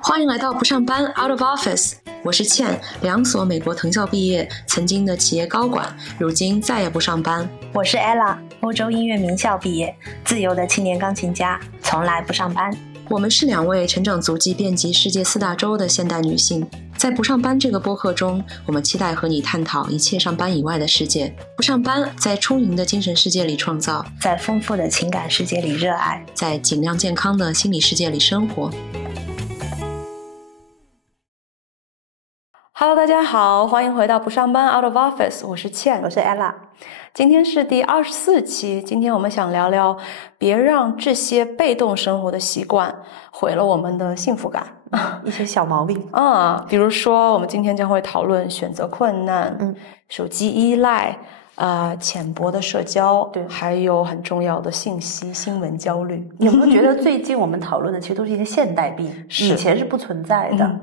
欢迎来到不上班 Out of Office， 我是倩，2所美国藤校毕业，曾经的企业高管，如今再也不上班。我是 Ella， 欧洲音乐名校毕业，自由的青年钢琴家，从来不上班。我们是2位成长足迹遍及世界4大洲的现代女性，在不上班这个播客中，我们期待和你探讨一切上班以外的世界。不上班，在充盈的精神世界里创造，在丰富的情感世界里热爱，在尽量健康的心理世界里生活。Hello， 大家好，欢迎回到不上班 Out of Office， 我是倩，我是 Ella。今天是第24期，今天我们想聊聊，别让这些被动生活的习惯毁了我们的幸福感，一些小毛病比如说我们今天将会讨论选择困难，手机依赖，浅薄的社交，对，还有很重要的信息新闻焦虑。有没有觉得最近我们讨论的其实都是一些现代病，以前是不存在的，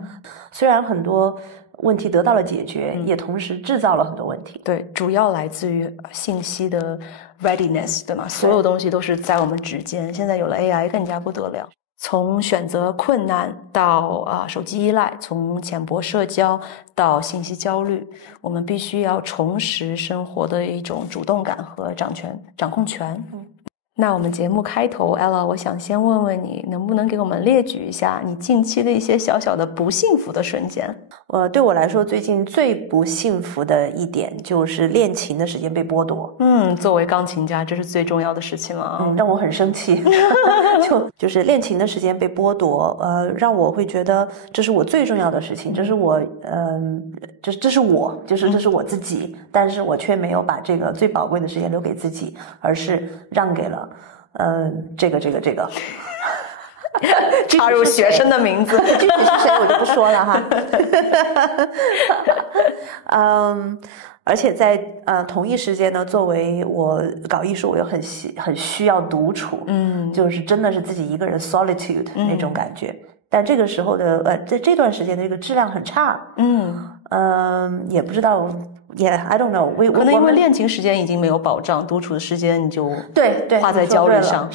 虽然很多问题得到了解决，也同时制造了很多问题。对，主要来自于信息的 readiness， 对吗？所有东西都是在我们指尖，现在有了 AI 更加不得了。从选择困难到手机依赖，从浅薄社交到信息焦虑，我们必须要重拾生活的一种主动感和掌控权。那我们节目开头 Ella， 我想先问问你，能不能给我们列举一下你近期的一些小小的不幸福的瞬间？对我来说，最近最不幸福的一点就是练琴的时间被剥夺。作为钢琴家，这是最重要的事情了。让我很生气。就是练琴的时间被剥夺，让我会觉得这是我最重要的事情，这是我，这是我自己，但是我却没有把这个最宝贵的时间留给自己，而是让给了这个插入学生的名字，具体是谁我就不说了哈。而且在同一时间呢，作为我搞艺术，我又很需要独处，就是真的是自己一个人 solitude 那种感觉。但这个时候的在这段时间的这个质量很差，也不知道。I don't know， 可能因为练琴时间已经没有保障，独处的时间你就对花在焦虑上。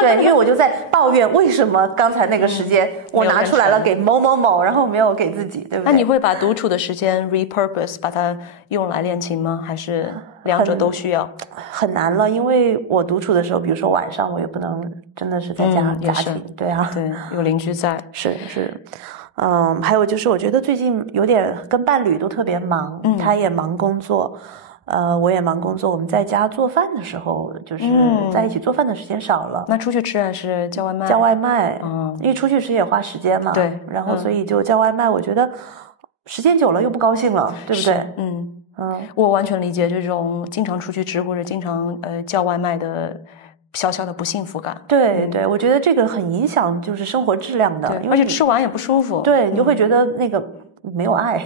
对，因为我就在抱怨为什么刚才那个时间我拿出来了给某某某，然后没有给自己，对不对？那你会把独处的时间 repurpose 把它用来练琴吗？还是两者都需要？很难了，因为我独处的时候，比如说晚上我也不能真的是在家庭，对啊，对，有邻居在，是。还有就是我觉得最近有点跟伴侣都特别忙，他也忙工作，我也忙工作，我们在家做饭的时候就是在一起做饭的时间少了。那出去吃还是叫外卖？叫外卖，因为出去吃也花时间嘛，对，然后所以就叫外卖，我觉得时间久了又不高兴了，对不对？我完全理解这种经常出去吃或者经常叫外卖的小小的不幸福感。对，我觉得这个很影响就是生活质量的，而且吃完也不舒服。对，你就会觉得那个没有爱，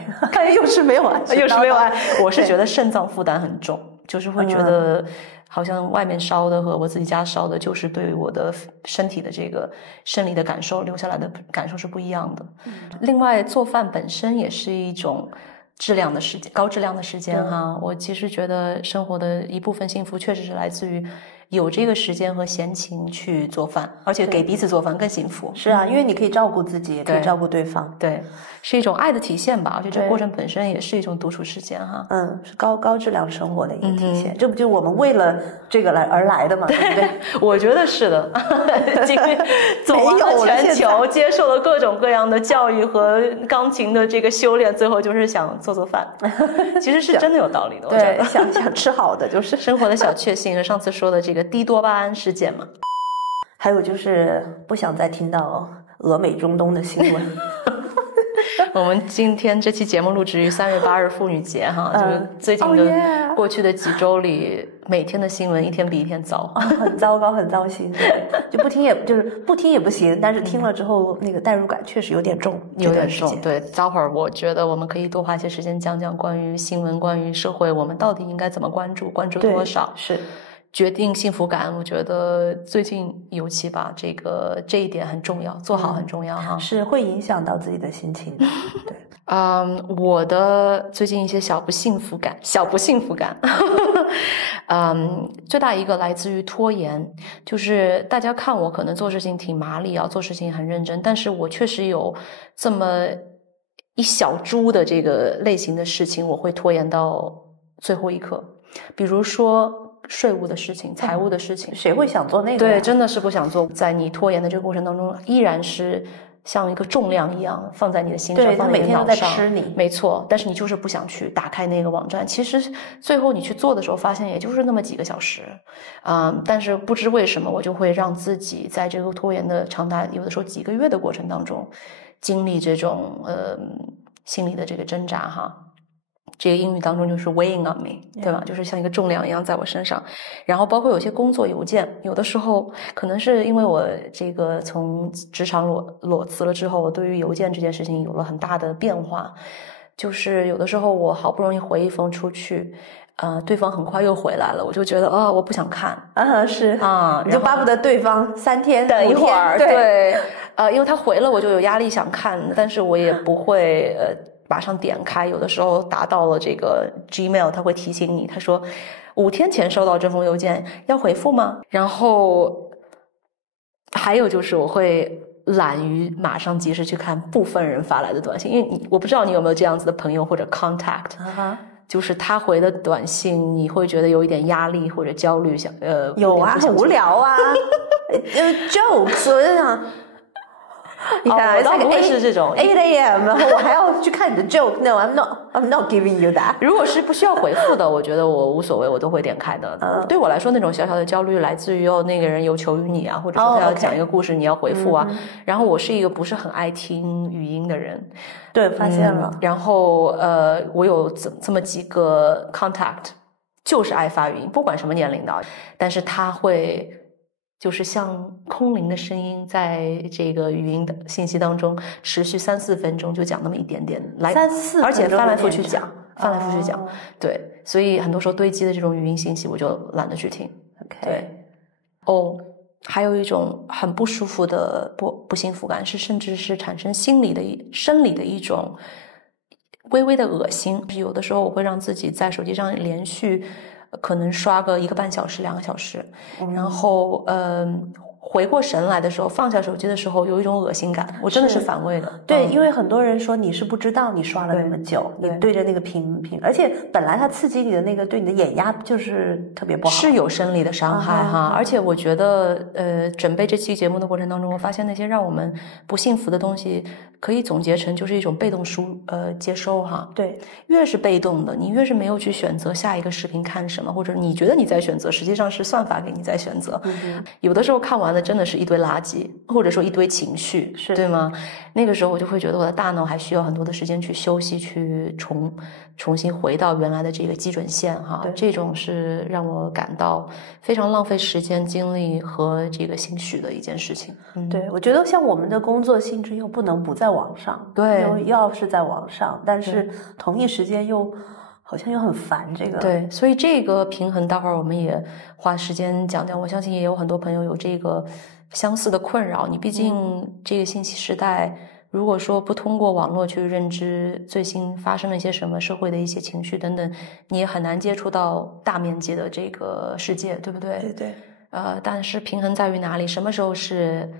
又是没有爱，又是没有爱。我是觉得肾脏负担很重，就是会觉得好像外面烧的和我自己家烧的，就是对于我的身体的这个生理的感受留下来的感受是不一样的。另外，做饭本身也是一种质量的时间，高质量的时间哈。我其实觉得生活的一部分幸福确实是来自于有这个时间和闲情去做饭，而且给彼此做饭更幸福。是啊，因为你可以照顾自己，也可以照顾对方。对，是一种爱的体现吧。而且这过程本身也是一种独处时间哈。是高质量生活的一个体现。这不就我们为了这个而来的嘛，对不对？我觉得是的。走完了全球，接受了各种各样的教育和钢琴的这个修炼，最后就是想做饭。其实是真的有道理的。我觉得想吃好的，就是生活的小确幸。上次说的这个低多巴胺事件嘛。还有就是不想再听到俄美中东的新闻。我们今天这期节目录制于3月8日妇女节哈，就是最近的过去的几周里，每天的新闻一天比一天糟，很糟糕，很糟心。对，就不听也不行，但是听了之后那个代入感确实有点重，有点重。对，待会儿我觉得我们可以多花些时间讲讲关于新闻、关于社会，我们到底应该怎么关注多少。是。决定幸福感，我觉得最近尤其吧，这一点很重要，做好很重要哈。是会影响到自己的心情的。对，我的最近一些小不幸福感，最大一个来自于拖延，就是大家看我可能做事情挺麻利啊，做事情很认真，但是我确实有这么一小株的这个类型的事情，我会拖延到最后一刻，比如说税务的事情、财务的事情，谁会想做那个？对，真的是不想做。在你拖延的这个过程当中，依然是像一个重量一样放在你的心上，对，放在你的脑上，每天都在吃你。没错，但是你就是不想去打开那个网站。其实最后你去做的时候，发现也就是那么几个小时，但是不知为什么，我就会让自己在这个拖延的长达有的时候几个月的过程当中，经历这种心理的这个挣扎哈。这个英语当中就是 weighing on me， 对吧？就是像一个重量一样在我身上。然后包括有些工作邮件，有的时候可能是因为我这个从职场裸辞了之后，我对于邮件这件事情有了很大的变化。就是有的时候我好不容易回一封出去，对方很快又回来了，我就觉得我不想看是你就巴不得对方3天等一会儿，对，因为他回了我就有压力想看，但是我也不会马上点开，有的时候达到了这个 Gmail， 他会提醒你，他说5天前收到这封邮件，要回复吗？然后还有就是我会懒于马上及时去看部分人发来的短信，因为我不知道你有没有这样子的朋友或者 contact，就是他回的短信，你会觉得有一点压力或者焦虑，有啊，很无聊啊，jokes， 我就想。你看，我倒不会是这种 8 a.m. 然后我还要去看你的 joke。No, I'm not giving you that。如果是不需要回复的，我觉得我无所谓，我都会点开的。对我来说，那种小小的焦虑来自于那个人有求于你啊，或者说他要讲一个故事，你要回复啊。然后我是一个不是很爱听语音的人，对，发现了。然后我有这么几个 contact， 就是爱发语音，不管什么年龄的，但是他会。就是像空灵的声音，在这个语音的信息当中持续3-4分钟，就讲那么一点点，来3-4分钟，而且翻来覆去讲，对，所以很多时候堆积的这种语音信息，我就懒得去听。对，还有一种很不舒服的不幸福感，甚至是产生生理的一种微微的恶心。有的时候我会让自己在手机上连续。可能刷个1个半小时、2个小时，然后回过神来的时候，放下手机的时候，有一种恶心感，我真的是反胃的。对，因为很多人说你是不知道你刷了那么久，你对着那个屏，而且本来它刺激你的那个对你的眼压就是特别不好，是有生理的伤害哈。而且我觉得准备这期节目的过程当中，我发现那些让我们不幸福的东西，可以总结成就是一种被动接收哈。对，越是被动的，你越是没有去选择下一个视频看什么，或者你觉得你在选择，实际上是算法给你在选择。有的时候看完了真的是一堆垃圾，或者说一堆情绪，对吗？那个时候我就会觉得我的大脑还需要很多的时间去休息，去重新回到原来的这个基准线哈。这种是让我感到非常浪费时间、精力和这个心绪的一件事情。对，我觉得像我们的工作性质又不能不在网上，对，要是在网上，但是同一时间又好像又很烦这个。对，所以这个平衡待会儿我们也花时间讲讲，我相信也有很多朋友有这个相似的困扰。你毕竟这个信息时代，如果说不通过网络去认知最新发生了一些什么社会的一些情绪等等，你也很难接触到大面积的这个世界，对不对？对对。但是平衡在于哪里？什么时候是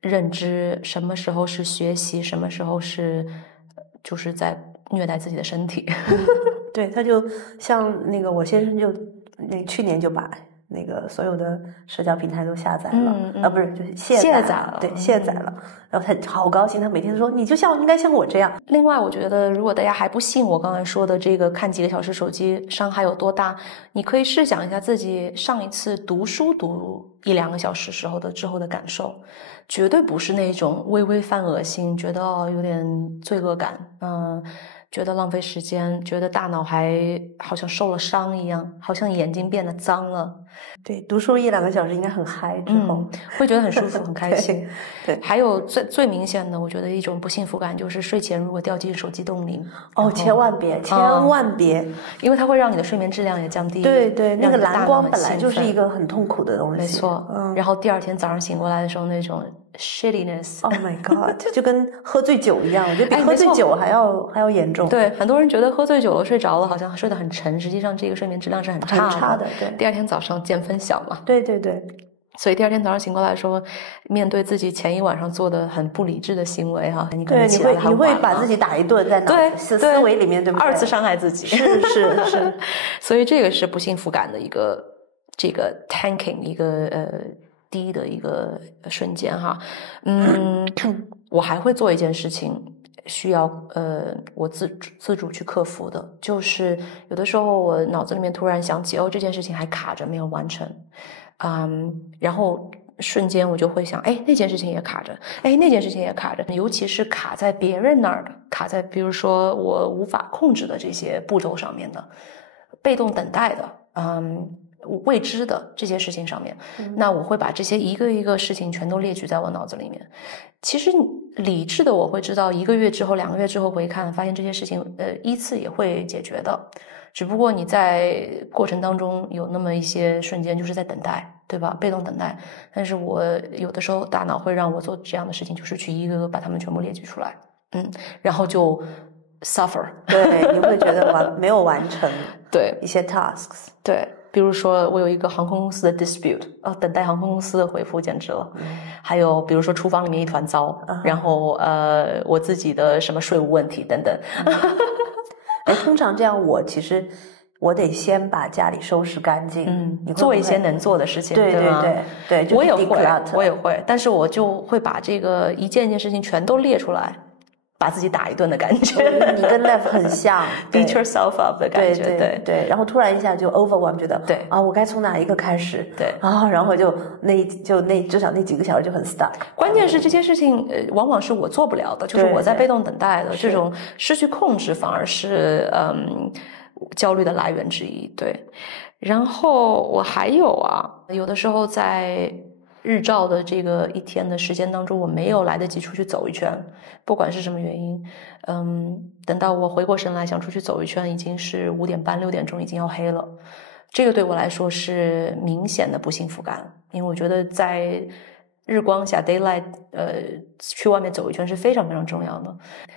认知，什么时候是学习，什么时候是就是在虐待自己的身体。对，他就像那个我先生就去年就把那个所有的社交平台都下载了，不是就是卸载了，对，卸载了。然后他好高兴，他每天说你就应该像我这样。另外，我觉得如果大家还不信我刚才说的这个看几个小时手机伤害有多大，你可以试想一下自己上一次读书读1-2个小时之后的感受，绝对不是那种微微犯恶心，觉得有点罪恶感，觉得浪费时间，觉得大脑还好像受了伤一样，好像眼睛变得脏了。对，读书1-2个小时应该很嗨，之后会觉得很舒服很开心。对，还有最明显的，我觉得一种不幸福感就是睡前如果掉进手机冻龄。千万别，因为它会让你的睡眠质量也降低。对对，那个蓝光本来就是一个很痛苦的东西。没错。然后第二天早上醒过来的时候，那种 shittiness。 Oh my god， 就跟喝醉酒一样，我觉得比喝醉酒还要严重。对，很多人觉得喝醉酒了睡着了好像睡得很沉，实际上这个睡眠质量是很差的。对，第二天早上见分晓嘛。对对对。所以第二天早上醒过来说，面对自己前一晚上做的很不理智的行为哈，你可能起来你会把自己打一顿在脑子思维里面，对不对？二次伤害自己，是。所以这个是不幸福感的一个这个 tanking 一个低的一个瞬间哈。我还会做一件事情，需要我自主去克服的，就是有的时候我脑子里面突然想起这件事情还卡着没有完成。然后瞬间我就会想，那件事情也卡着，那件事情也卡着，尤其是卡在别人那儿的，卡在比如说我无法控制的这些步骤上面的，被动等待的，未知的这些事情上面，那我会把这些一个一个事情全都列举在我脑子里面。其实理智的我会知道，1个月之后、2个月之后回看，发现这些事情依次也会解决的。只不过你在过程当中有那么一些瞬间就是在等待，对吧？被动等待。但是我有的时候大脑会让我做这样的事情，就是去一个个把它们全部列举出来，然后就 suffer。 对，你会觉得没有完成对一些 tasks。 对，比如说我有一个航空公司的 dispute， 等待航空公司的回复简直了。还有比如说厨房里面一团糟，然后我自己的什么税务问题等等。通常这样其实我得先把家里收拾干净，你做一些能做的事情，对吗？对，我也会，但是我就会把这个一件件事情全都列出来，把自己打一顿的感觉。你跟 Lev 很像beat yourself up 的感觉。对，然后突然一下就 overwhelm， 觉得对我该从哪一个开始？对然后至少那几个小时就很 stuck。关键是这些事情往往是我做不了的，就是我在被动等待的，这种失去控制反而是焦虑的来源之一。对，然后我还有有的时候在日照的这个一天的时间当中，我没有来得及出去走一圈，不管是什么原因，等到我回过神来想出去走一圈，已经是5点半6点钟，已经要黑了。这个对我来说是明显的不幸福感，因为我觉得在日光下 daylight 去外面走一圈是非常非常重要的。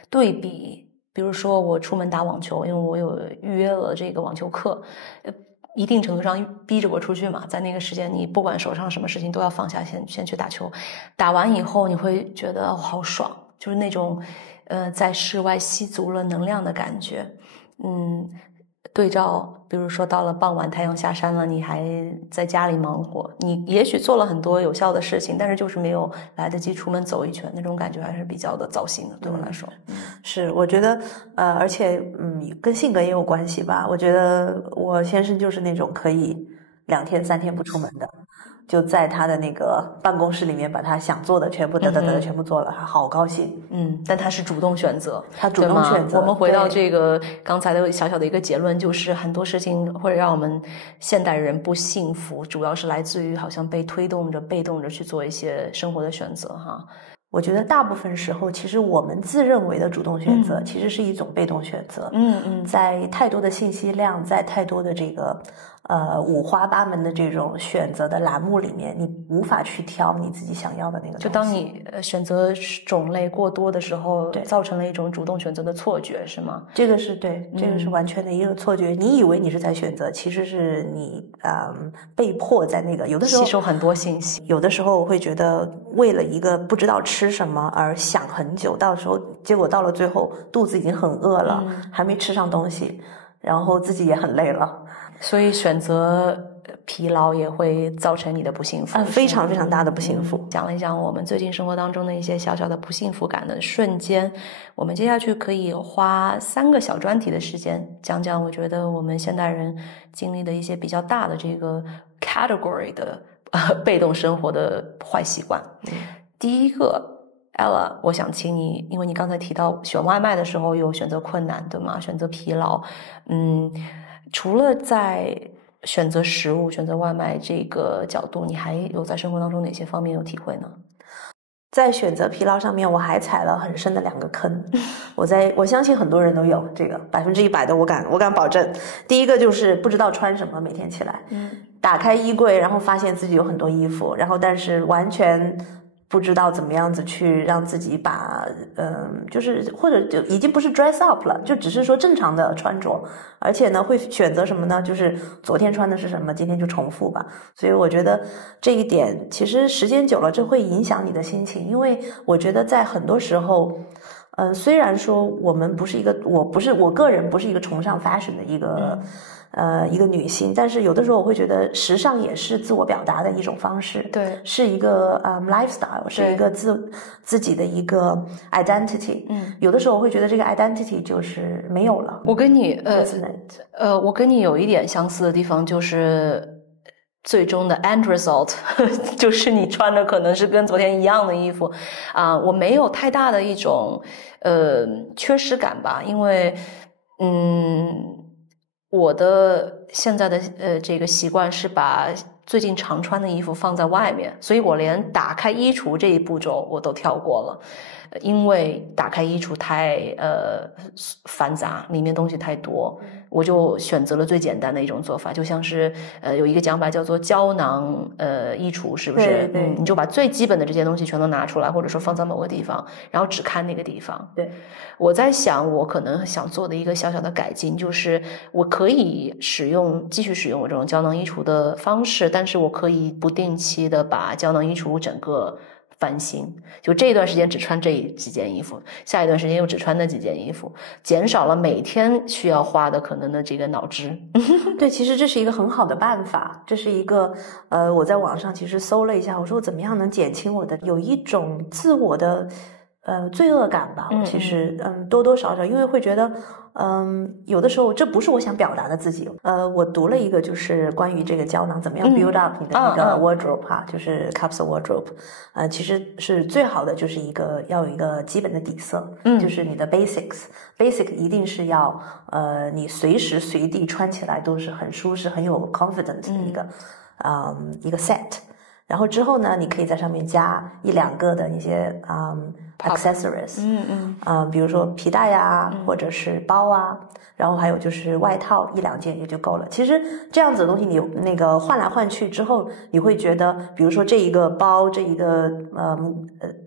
对比比如说我出门打网球，因为我有预约了这个网球课，一定程度上逼着我出去嘛，在那个时间你不管手上什么事情都要放下，先去打球。打完以后你会觉得好爽，就是那种在室外吸足了能量的感觉。对照比如说到了傍晚太阳下山了，你还在家里忙活，你也许做了很多有效的事情，但是就是没有来得及出门走一圈，那种感觉还是比较的糟心的，对我来说。是，我觉得而且跟性格也有关系吧。我觉得我先生就是那种可以2天3天不出门的，就在他的那个办公室里面把他想做的全部全部做了，他好高兴。但他是主动选择，他主动选择。我们回到这个刚才的小小的一个结论，就是很多事情会让我们现代人不幸福，主要是来自于好像被推动着被动着去做一些生活的选择哈。我觉得大部分时候其实我们自认为的主动选择其实是一种被动选择。在太多的信息量，在太多的这个五花八门的这种选择的栏目里面，你无法去挑你自己想要的那个东西。就当你选择种类过多的时候，造成了一种主动选择的错觉，是吗？这个是对，这个是完全的一个错觉。你以为你是在选择，其实是你被迫在那个有的时候吸收很多信息。有的时候我会觉得为了一个不知道吃什么而想很久，到时候结果到了最后肚子已经很饿了，还没吃上东西，然后自己也很累了。所以选择疲劳也会造成你的不幸福，非常非常大的不幸福。讲了一讲我们最近生活当中的一些小小的不幸福感的瞬间，我们接下去可以花3个小专题的时间讲讲我觉得我们现代人经历的一些比较大的这个 category 的被动生活的坏习惯。第一个Ella， 我想请你，因为你刚才提到选外卖的时候有选择困难，对吗？选择疲劳，除了在选择食物、选择外卖这个角度，你还有在生活当中哪些方面有体会呢？在选择疲劳上面，我还踩了很深的2个坑。我相信很多人都有这个100%的，我敢保证。第一个就是不知道穿什么，每天起来，打开衣柜，然后发现自己有很多衣服，然后但是完全不知道怎么样子去让自己把就是或者就已经不是 dress up 了，就只是说正常的穿着，而且呢会选择什么呢？就是昨天穿的是什么，今天就重复吧。所以我觉得这一点其实时间久了这会影响你的心情，因为我觉得在很多时候虽然说我们不是一个我个人不是一个崇尚 fashion 的一个女性，但是有的时候我会觉得时尚也是自我表达的一种方式，对，是一个lifestyle， 是一个自己的一个 identity。有的时候我会觉得这个 identity 就是没有了。我跟你我跟你有一点相似的地方，就是最终的 end result 就是你穿的可能是跟昨天一样的衣服我没有太大的一种缺失感吧，因为我的现在的这个习惯是把最近常穿的衣服放在外面，所以我连打开衣橱这一步骤我都跳过了，因为打开衣橱太繁杂，里面东西太多，我就选择了最简单的一种做法，就像是有一个讲法叫做胶囊衣橱，是不是？对，你就把最基本的这些东西全都拿出来，或者说放在某个地方，然后只看那个地方。对，我在想我可能想做的一个小小的改进，就是我可以继续使用我这种胶囊衣橱的方式，但是我可以不定期的把胶囊衣橱整个翻新，就这一段时间只穿这几件衣服，下一段时间又只穿那几件衣服，减少了每天需要花的可能的这个脑汁。对，其实这是一个很好的办法，这是一个我在网上其实搜了一下，我说我怎么样能减轻我的有一种自我的罪恶感吧。其实多多少少，因为会觉得有的时候这不是我想表达的自己。我读了一个就是关于这个胶囊怎么样 build up 你的那个 wardrobe 就是 capsule wardrobe。其实是最好的就是要有一个基本的底色，就是你的 basic 一定是要你随时随地穿起来都是很舒适很有 confidence 的一个 set。然后之后呢，你可以在上面加一两个的那些accessories，比如说皮带呀，或者是包啊，然后还有就是外套一两件也就够了。其实这样子的东西你那个换来换去之后，你会觉得，比如说这一个包，这一个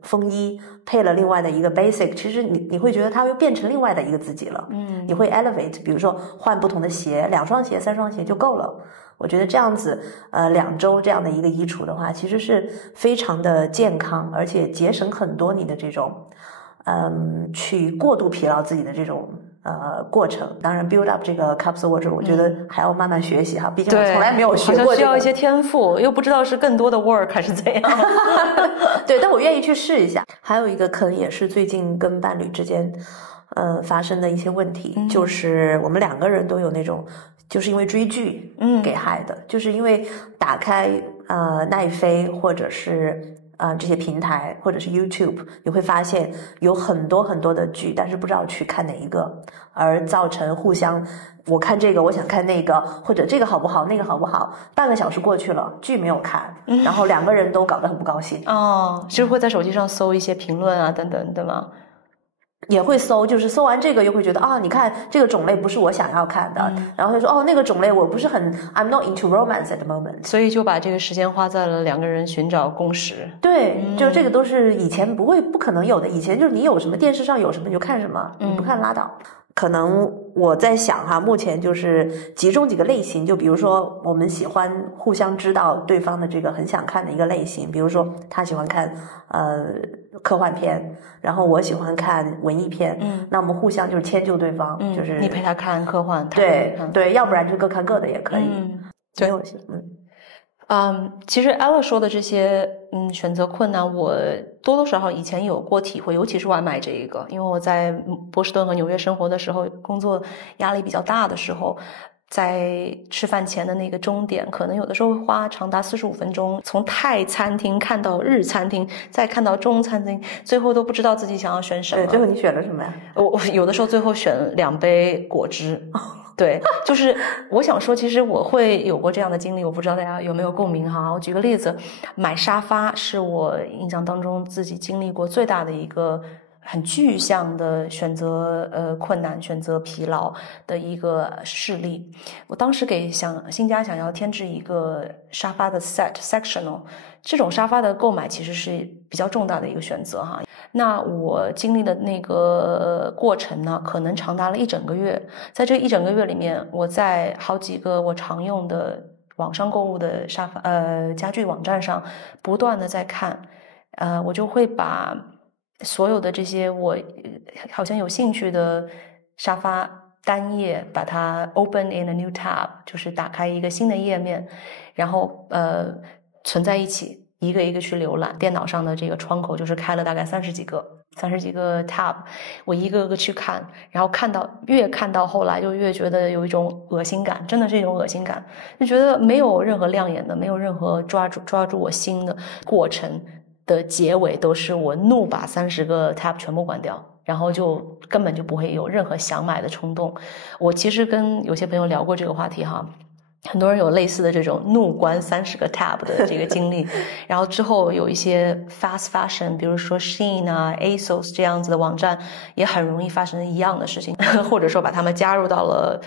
风衣配了另外的一个 basic， 其实你会觉得它又变成另外的一个自己了。你会 elevate， 比如说换不同的鞋，2双鞋、3双鞋就够了。我觉得这样子2周这样的一个衣橱的话，其实是非常的健康，而且节省很多你的这种去过度疲劳自己的这种过程。当然 build up 这个 capsule wardrobe 我觉得还要慢慢学习哈，毕竟我从来没有学过，好像需要一些天赋，又不知道是更多的 work 还是怎样。对，但我愿意去试一下。还有一个可能也是最近跟伴侣之间发生的一些问题，就是我们2个人都有那种就是因为追剧给害的，就是因为打开奈飞或者是这些平台或者是 YouTube， 你会发现有很多很多的剧，但是不知道去看哪一个，而造成互相我看这个我想看那个，或者这个好不好那个好不好，半个小时过去了剧没有看，然后2个人都搞得很不高兴。就是会在手机上搜一些评论啊等等对吗？也会搜，就是搜完这个又会觉得你看这个种类不是我想要看的，然后就说那个种类我不是很 I'm not into romance at the moment， 所以就把这个时间花在了2个人寻找共识。对，就这个都是以前不可能有的，以前就是你有什么电视上有什么你就看什么，你不看拉倒。可能我在想哈，目前就是集中几个类型，就比如说我们喜欢互相知道对方的这个很想看的一个类型，比如说他喜欢看科幻片，然后我喜欢看文艺片，那我们互相就是迁就对方，就是你陪他看科幻，对，要不然就各看各的也可以。对，其实 Ella 说的这些选择困难，我多多少少以前有过体会，尤其是外卖这一个，因为我在波士顿和纽约生活的时候，工作压力比较大的时候，在吃饭前的那个钟点，可能有的时候会花长达45分钟，从泰餐厅看到日餐厅，再看到中餐厅，最后都不知道自己想要选什么。对，最后你选了什么呀？我有的时候最后选2杯果汁。对，就是我想说，其实我会有过这样的经历，我不知道大家有没有共鸣哈。我举个例子，买沙发是我印象当中自己经历过最大的一个很具象的选择困难、选择疲劳的一个事例。我当时给新家想要添置一个沙发的 sectional， 这种沙发的购买其实是比较重大的一个选择哈。那我经历的那个过程呢，可能长达了1整个月。在这1整个月里面，我在好几个我常用的网上购物的家具网站上不断的在看，我就会把所有的这些我好像有兴趣的沙发单页，把它 open in a new tab， 就是打开一个新的页面，然后存在一起，一个一个去浏览。电脑上的这个窗口就是开了大概30几个 tab， 我一个个去看，然后越看到后来就越觉得有一种恶心感，真的是一种恶心感，就觉得没有任何亮眼的，没有任何抓住我心的过程的结尾都是我怒把30个 tab 全部关掉，然后就根本就不会有任何想买的冲动。我其实跟有些朋友聊过这个话题哈，很多人有类似的这种怒关30个 tab 的这个经历然后之后有一些 fast fashion， 比如说 Shein 啊 ASOS 这样子的网站也很容易发生一样的事情或者说把他们加入到了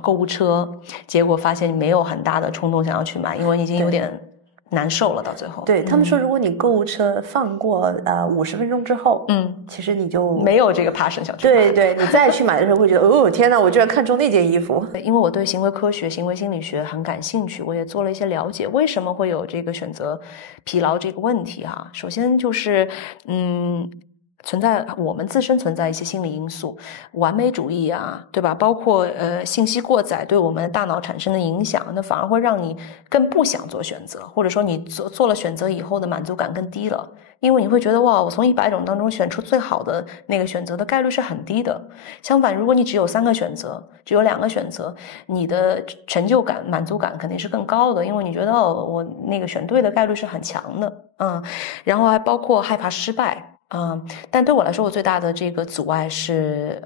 购物车，结果发现没有很大的冲动想要去买，因为已经有点难受了到最后。对，他们说如果你购物车放过50分钟之后，其实你就没有这个passion想去买。对，你再去买的时候会觉得哦天哪，我居然看中那件衣服。因为我对行为科学、行为心理学很感兴趣，我也做了一些了解，为什么会有这个选择疲劳这个问题哈。首先就是我们自身存在一些心理因素，完美主义啊，对吧？包括信息过载对我们的大脑产生的影响，那反而会让你更不想做选择，或者说你做了选择以后的满足感更低了，因为你会觉得哇，我从100种当中选出最好的那个选择的概率是很低的。相反，如果你只有3个选择，只有2个选择，你的成就感、满足感肯定是更高的，因为你觉得我那个选对的概率是很强的。然后还包括害怕失败。但对我来说，我最大的这个阻碍是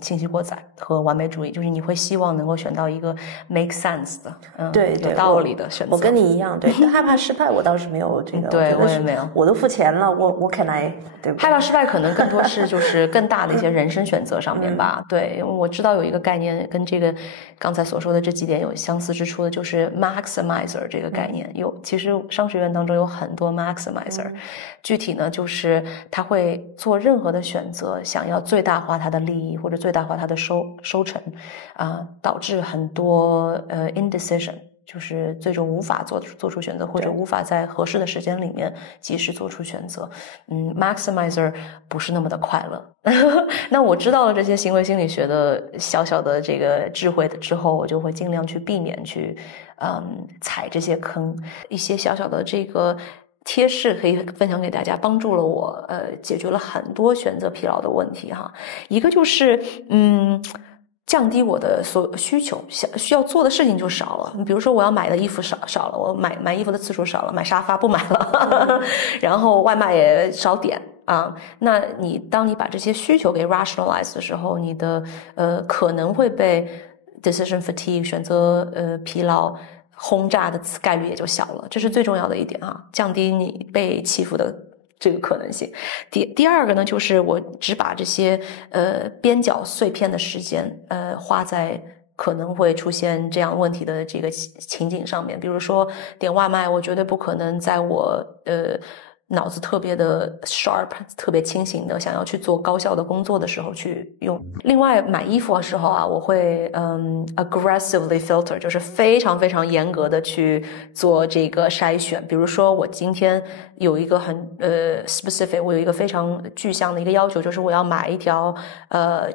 信息过载和完美主义，就是你会希望能够选到一个 make sense 的，对有道理的选择。我跟你一样，对，害怕失败，我倒是没有这个，对我也没有，我都付钱了，我can来，对不对？害怕失败可能更多是就是更大的一些人生选择上面吧。对，我知道有一个概念跟这个刚才所说的这几点有相似之处的，就是 maximizer 这个概念。其实商学院当中有很多 maximizer，具体呢就是他会做任何的选择，想要最大化他的利益或者最大化他的收成，导致很多indecision， 就是最终无法做出选择，或者无法在合适的时间里面及时做出选择。maximizer 不是那么的快乐。那我知道了这些行为心理学的小小的这个智慧之后，我就会尽量去避免去踩这些坑。一些小小的这个贴士可以分享给大家，帮助了我解决了很多选择疲劳的问题哈。一个就是降低我的所有需求，需要做的事情就少了。比如说我要买的衣服少了，我买衣服的次数少了，买沙发不买了然后外卖也少点那当你把这些需求给 rationalize 的时候，你的可能会被 decision fatigue 选择疲劳轰炸的概率也就小了，这是最重要的一点降低你被欺负的这个可能性。第二个呢，就是我只把这些边角碎片的时间花在可能会出现这样问题的这个情景上面。比如说点外卖，我绝对不可能在我脑子特别的 sharp 特别清醒的想要去做高效的工作的时候去用。另外买衣服的时候我会aggressively filter， 就是非常非常严格的去做这个筛选。比如说我今天有一个很specific， 我有一个非常具象的一个要求，就是我要买一条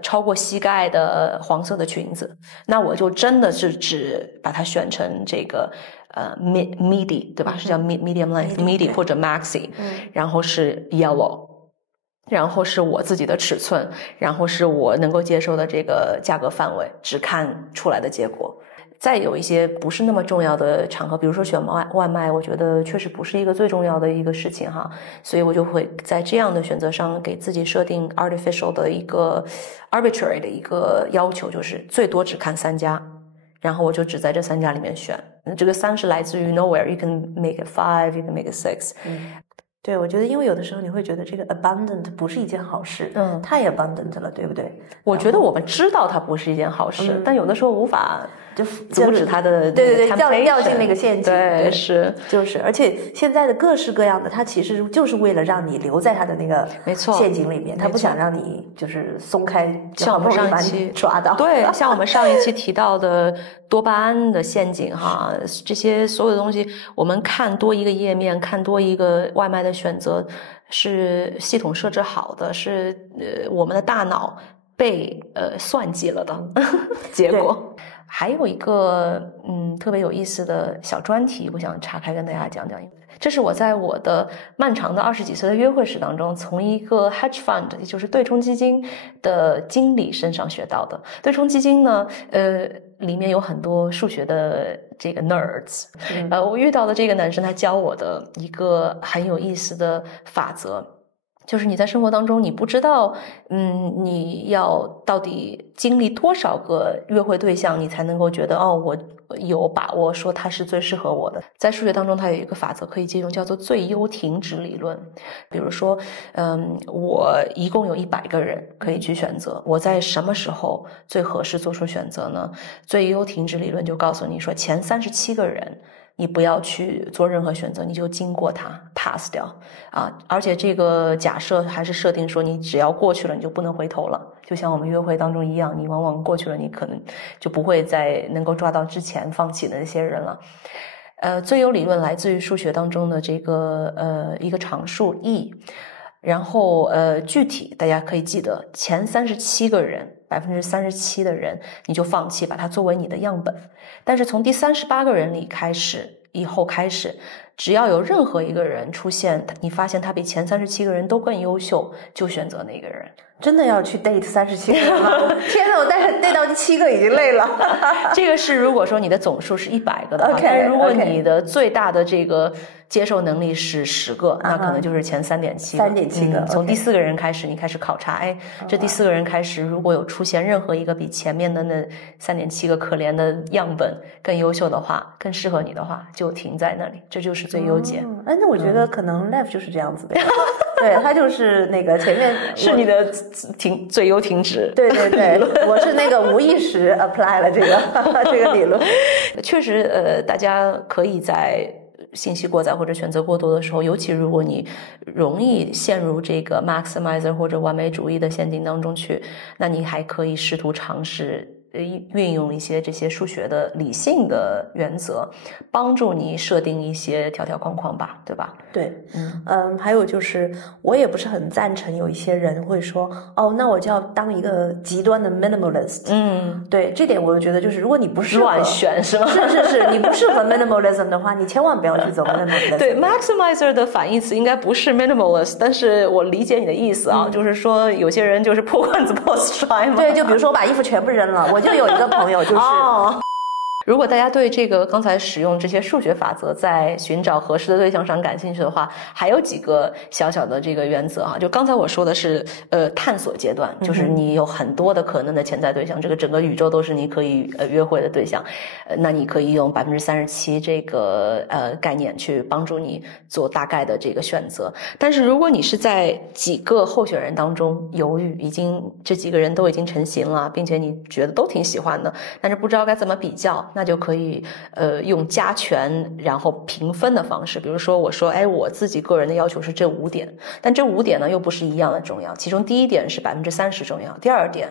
超过膝盖的黄色的裙子，那我就真的是只把它选成这个midi 对吧，是叫 medium length midi 或者 maxi，然后是 yellow， 然后是我自己的尺寸，然后是我能够接受的这个价格范围，只看出来的结果。再有一些不是那么重要的场合，比如说选外卖，我觉得确实不是一个最重要的一个事情所以我就会在这样的选择上给自己设定 artificial 的一个 arbitrary 的一个要求，就是最多只看3家，然后我就只在这3家里面选。这个3是来自于 nowhere， you can make it 5， you can make it 6。对，我觉得因为有的时候你会觉得这个 abundant 不是一件好事，太 abundant 了，对不对？我觉得我们知道它不是一件好事，但有的时候无法就阻止它的对掉进那个陷阱，对是就是，而且现在的各式各样的，它其实就是为了让你留在它的那个陷阱里面，它不想让你就是松开，像我们上一期抓到，对，像我们上一期提到的多巴胺的陷阱哈，这些所有的东西，我们看多一个页面，看多一个外卖的选择，是系统设置好的，是我们的大脑被算计了的结果。还有一个特别有意思的小专题，我想岔开跟大家讲讲。这是我在我的漫长的20几岁的约会史当中，从一个 hedge fund， 也就是对冲基金的经理身上学到的。对冲基金呢，里面有很多数学的这个 nerds。我遇到的这个男生，他教我的一个很有意思的法则。就是你在生活当中，你不知道，你要到底经历多少个约会对象，你才能够觉得我有把握说他是最适合我的。在数学当中，它有一个法则可以借用，叫做最优停止理论。比如说，我一共有100个人可以去选择，我在什么时候最合适做出选择呢？最优停止理论就告诉你说，前37个人。你不要去做任何选择，你就经过它 pass 掉啊！而且这个假设还是设定说，你只要过去了，你就不能回头了。就像我们约会当中一样，你往往过去了，你可能就不会再能够抓到之前放弃的那些人了。最优理论来自于数学当中的这个一个常数 e， 然后具体大家可以记得前37个人。37%的人你就放弃，把它作为你的样本。但是从第38个人里以后开始，只要有任何一个人出现，你发现他比前37个人都更优秀，就选择那个人。真的要去 date 37个人吗？天哪，我date到第7个已经累了。这个是如果说你的总数是100个的话，但是如果你的最大的这个接受能力是10个，那可能就是前3.7个。3.7个。从第4个人开始，你开始考察，这第4个人开始，如果有出现任何一个比前面的那3.7个可怜的样本更优秀的话，更适合你的话，就停在那里，这就是最优解。那我觉得可能 Lev 就是这样子的。对，他就是那个前面是你的最优停止。对，我是那个无意识 apply 了这个理论。确实，大家可以在信息过载或者选择过多的时候，尤其如果你容易陷入这个 maximizer 或者完美主义的陷阱当中去，那你还可以试图尝试运用一些这些数学的理性的原则，帮助你设定一些条条框框吧，对吧？对，还有就是我也不是很赞成有一些人会说，那我就要当一个极端的 minimalist。对，这点我觉得就是如果你不适合乱选是吗？是，你不适合 minimalism 的话，你千万不要去走 minimalism。对 ，maximizer 的反义词应该不是 minimalist， 但是我理解你的意思啊，就是说有些人就是破罐子破摔嘛。对，就比如说我把衣服全部扔了，我就有一个朋友就是。如果大家对这个刚才使用这些数学法则在寻找合适的对象上感兴趣的话，还有几个小小的这个原则哈。就刚才我说的是探索阶段，就是你有很多的可能的潜在对象，这个整个宇宙都是你可以约会的对象，那你可以用37%这个概念去帮助你做大概的这个选择。但是如果你是在几个候选人当中犹豫，已经这几个人都已经成型了，并且你觉得都挺喜欢的，但是不知道该怎么比较，那就可以用加权然后评分的方式。比如说我说我自己个人的要求是这5点，但这5点呢又不是一样的重要，其中第1点是30%重要，第2点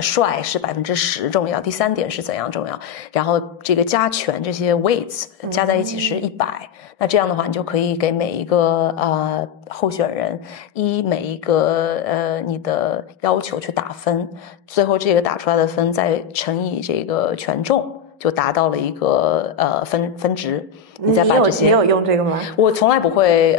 帅是10%重要，第3点是怎样重要，然后这个加权这些 weights 加在一起是100。那这样的话你就可以给每一个候选人依每一个你的要求去打分，最后这个打出来的分再乘以这个权重，就达到了一个分值。你再把这些，你有用这个吗？我从来不会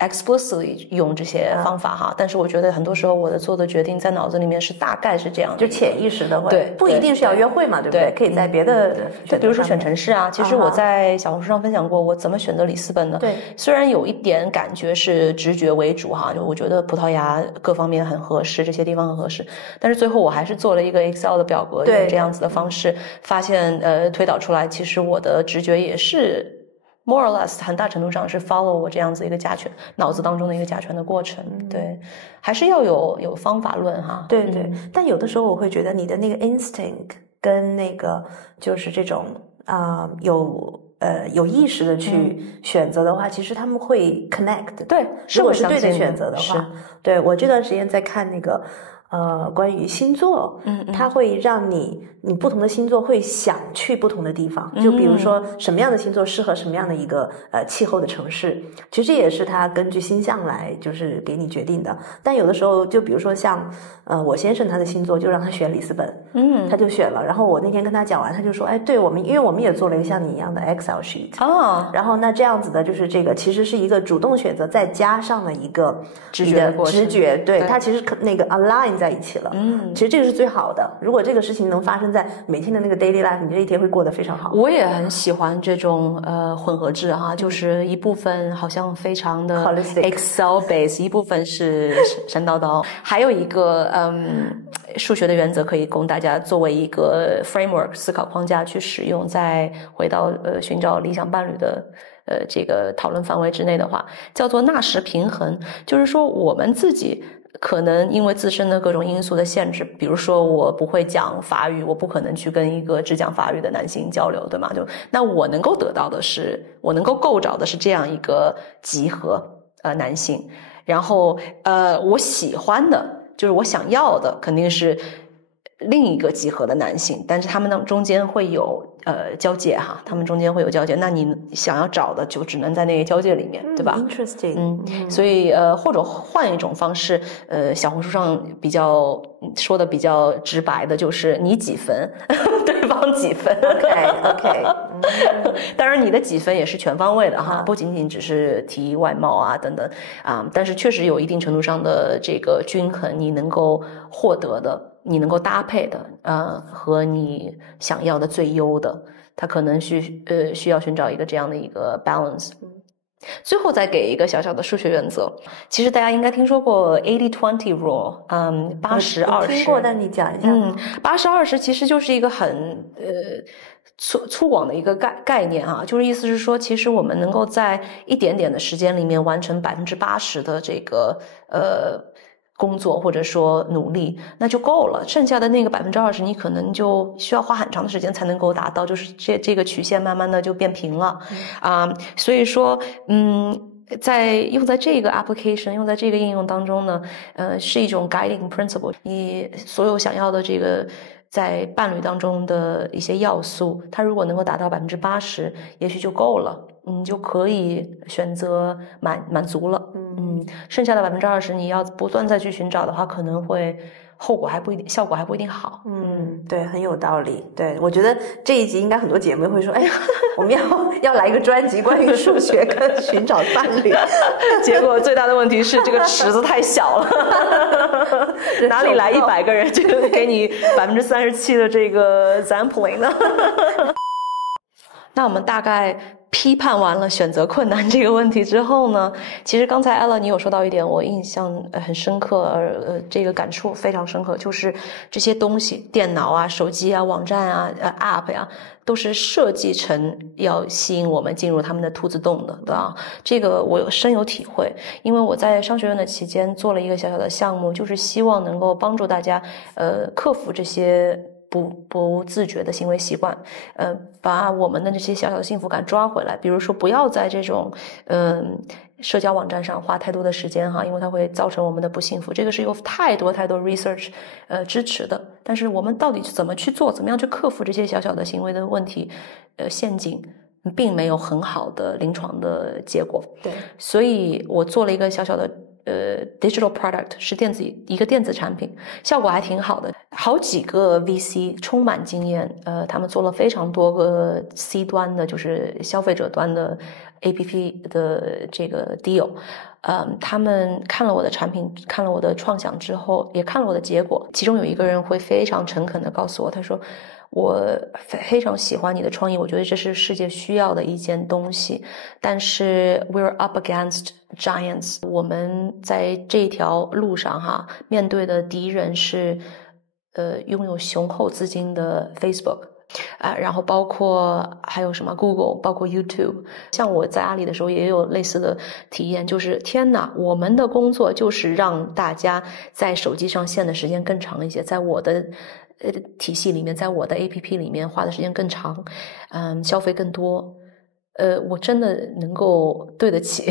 explicitly 用这些方法哈，但是我觉得很多时候我的做的决定在脑子里面是大概是这样的，就潜意识的会，对，不一定是要约会嘛，对不对？可以在别的，对，比如说选城市啊，其实我在小红书上分享过我怎么选择里斯本的。对，虽然有一点感觉是直觉为主哈，就我觉得葡萄牙各方面很合适，这些地方很合适，但是最后我还是做了一个 Excel 的表格，用这样子的方式发现推导出来，其实我的直觉也是 more or less 很大程度上是 follow 我这样子一个加权脑子当中的一个加权的过程，对，还是要有方法论哈。对对，但有的时候我会觉得你的那个 instinct 跟那个就是这种有意识的去选择的话，其实他们会 connect。对，如果是对的选择的话，对，我这段时间在看那个关于星座，它会让你不同的星座会想去不同的地方，就比如说什么样的星座适合什么样的一个气候的城市，其实这也是它根据星象来就是给你决定的。但有的时候就比如说像我先生他的星座就让他选里斯本，他就选了，然后我那天跟他讲完，他就说，哎，对，因为我们也做了一个像你一样的 Excel sheet，然后那这样子的就是这个其实是一个主动选择再加上了一个直觉，对，它其实那个 align在一起了，其实这个是最好的。如果这个事情能发生在每天的那个 daily life， 你这一天会过得非常好。我也很喜欢这种混合制哈，就是一部分好像非常的 Excel base， 一部分是神叨叨，还有一个数学的原则可以供大家作为一个 framework 思考框架去使用，再回到寻找理想伴侣的这个讨论范围之内的话，叫做纳什平衡，就是说我们自己可能因为自身的各种因素的限制，比如说我不会讲法语，我不可能去跟一个只讲法语的男性交流，对吗？那我能够得到的是，我能够构找的是这样一个集合男性，然后我喜欢的就是我想要的肯定是另一个集合的男性，但是他们中间会有交界哈，他们中间会有交界，那你想要找的就只能在那个交界里面，对吧 ？Interesting，所以或者换一种方式，小红书上说的比较直白的就是你几分，对方几分 ，OK， 当然你的几分也是全方位的哈，不仅仅只是提外貌啊等等啊，但是确实有一定程度上的这个均衡，你能够获得的。你能够搭配的和你想要的最优的，它可能需要寻找一个这样的一个 balance。最后再给一个小小的数学原则，其实大家应该听说过 80-20 rule， 80-20。听过，但你讲一下。80-20其实就是一个很粗犷的一个概念啊，就是意思是说，其实我们能够在一点点的时间里面完成80%的这个工作或者说努力，那就够了。剩下的那个20%，你可能就需要花很长的时间才能够达到，就是这个曲线慢慢的就变平了所以说用在这个 application 用在这个应用当中呢，是一种 guiding principle。你所有想要的这个在伴侣当中的一些要素，它如果能够达到80%，也许就够了，你就可以选择满足了。剩下的20%，你要不断再去寻找的话，可能会效果还不一定好。对，很有道理。对，我觉得这一集应该很多姐妹会说，哎呀，我们要来一个专辑关于数学跟寻找伴侣。结果最大的问题是这个池子太小了，哪里来100个人就给你37%的这个 sampling 呢？那我们大概批判完了选择困难这个问题之后呢，其实刚才 Ella 你有说到一点我印象很深刻，这个感触非常深刻，就是这些东西电脑啊手机啊网站啊app 呀都是设计成要吸引我们进入他们的兔子洞的，对吧？这个我深有体会，因为我在商学院的期间做了一个小小的项目，就是希望能够帮助大家克服这些不自觉的行为习惯，把我们的这些小小的幸福感抓回来。比如说不要在这种社交网站上花太多的时间哈，因为它会造成我们的不幸福。这个是有太多 research 支持的。但是我们到底怎么去做，怎么样去克服这些小小的行为的问题陷阱，并没有很好的临床的结果。对，所以我做了一个小小的digital product， 是一个电子产品，效果还挺好的。好几个 VC 充满经验，他们做了非常多个 C 端的，就是消费者端的 APP 的这个 deal。他们看了我的产品，看了我的创想之后，也看了我的结果。其中有一个人会非常诚恳地告诉我，他说：“我非常喜欢你的创意，我觉得这是世界需要的一件东西。但是 we're up against giants， 我们在这条路上面对的敌人是拥有雄厚资金的 Facebook。” 然后包括还有什么 Google， 包括 YouTube。像我在阿里的时候也有类似的体验，就是天哪，我们的工作就是让大家在手机上陷的时间更长一些，在我的体系里面，在我的 APP 里面花的时间更长，消费更多。我真的能够对得起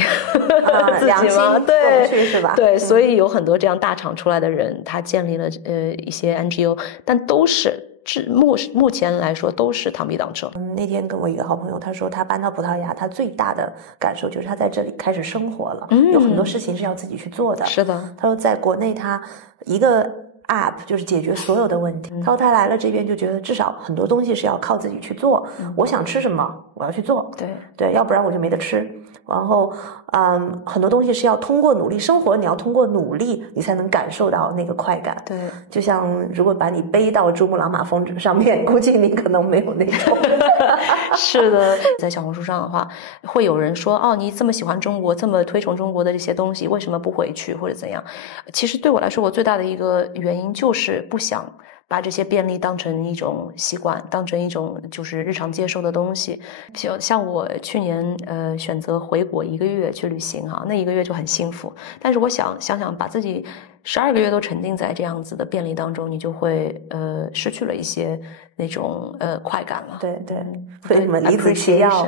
自己吗？对，是吧？对，所以有很多这样大厂出来的人，他建立了一些 NGO， 但都是目前来说都是螳臂挡车。那天跟我一个好朋友，他说他搬到葡萄牙，他最大的感受就是他在这里开始生活了，有很多事情是要自己去做的。是的，他说在国内他一个app 就是解决所有的问题。他说他来了这边就觉得至少很多东西是要靠自己去做。我想吃什么，我要去做。对，要不然我就没得吃。然后，很多东西是要通过努力，生活你要通过努力，你才能感受到那个快感。对，就像如果把你背到珠穆朗玛峰上面，估计你可能没有那种。是的，在小红书上的话，会有人说哦，你这么喜欢中国，这么推崇中国的这些东西，为什么不回去或者怎样？其实对我来说，我最大的一个原因就是不想把这些便利当成一种习惯，当成一种就是日常接受的东西。像我去年选择回国1个月去旅行哈，那1个月就很幸福。但是我想把自己12个月都沉浸在这样子的便利当中，你就会失去了一些那种快感了。对，为什么李子柒要？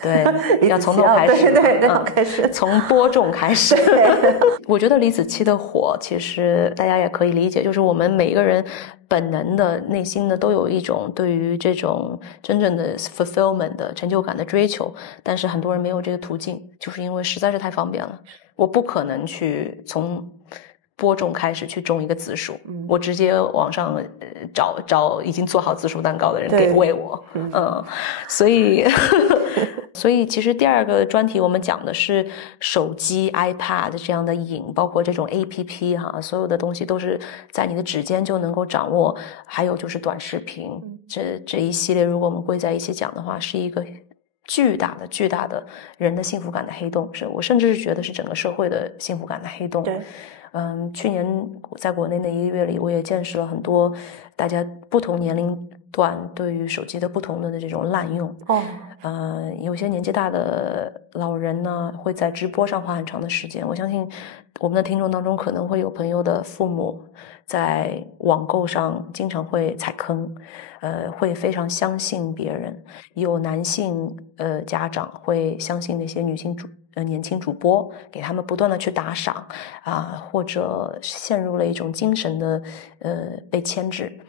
对，要从头开始，对，要开始从播种开始。我觉得李子柒的火，其实大家也可以理解，就是我们每一个人本能的、内心的都有一种对于这种真正的 fulfillment 的成就感的追求，但是很多人没有这个途径，就是因为实在是太方便了。我不可能去从播种开始去种一个紫薯，我直接网上找已经做好紫薯蛋糕的人给喂我。所以其实第二个专题我们讲的是手机 iPad 这样的瘾，包括这种 APP 哈，所有的东西都是在你的指尖就能够掌握。还有就是短视频，这一系列如果我们归在一起讲的话，是一个巨大的人的幸福感的黑洞，我甚至是觉得是整个社会的幸福感的黑洞。对，去年在国内那1个月里，我也见识了很多大家不同年龄段对于手机的不同的这种滥用。有些年纪大的老人呢，会在直播上花很长的时间。我相信我们的听众当中可能会有朋友的父母在网购上经常会踩坑，会非常相信别人。有男性家长会相信那些年轻主播，给他们不断的去打赏或者陷入了一种精神的被牵制。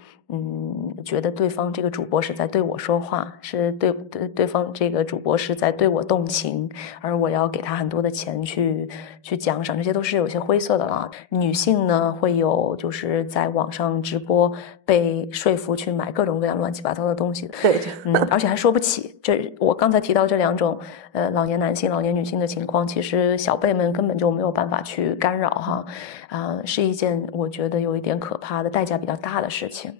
觉得对方这个主播是在对我说话，是对方这个主播是在对我动情，而我要给他很多的钱去奖赏，这些都是有些灰色的啦。女性呢，会有就是在网上直播被说服去买各种各样乱七八糟的东西的，对，而且还说不起。我刚才提到这2种老年男性、老年女性的情况，其实小辈们根本就没有办法去干扰哈，是一件我觉得有一点可怕的、代价比较大的事情。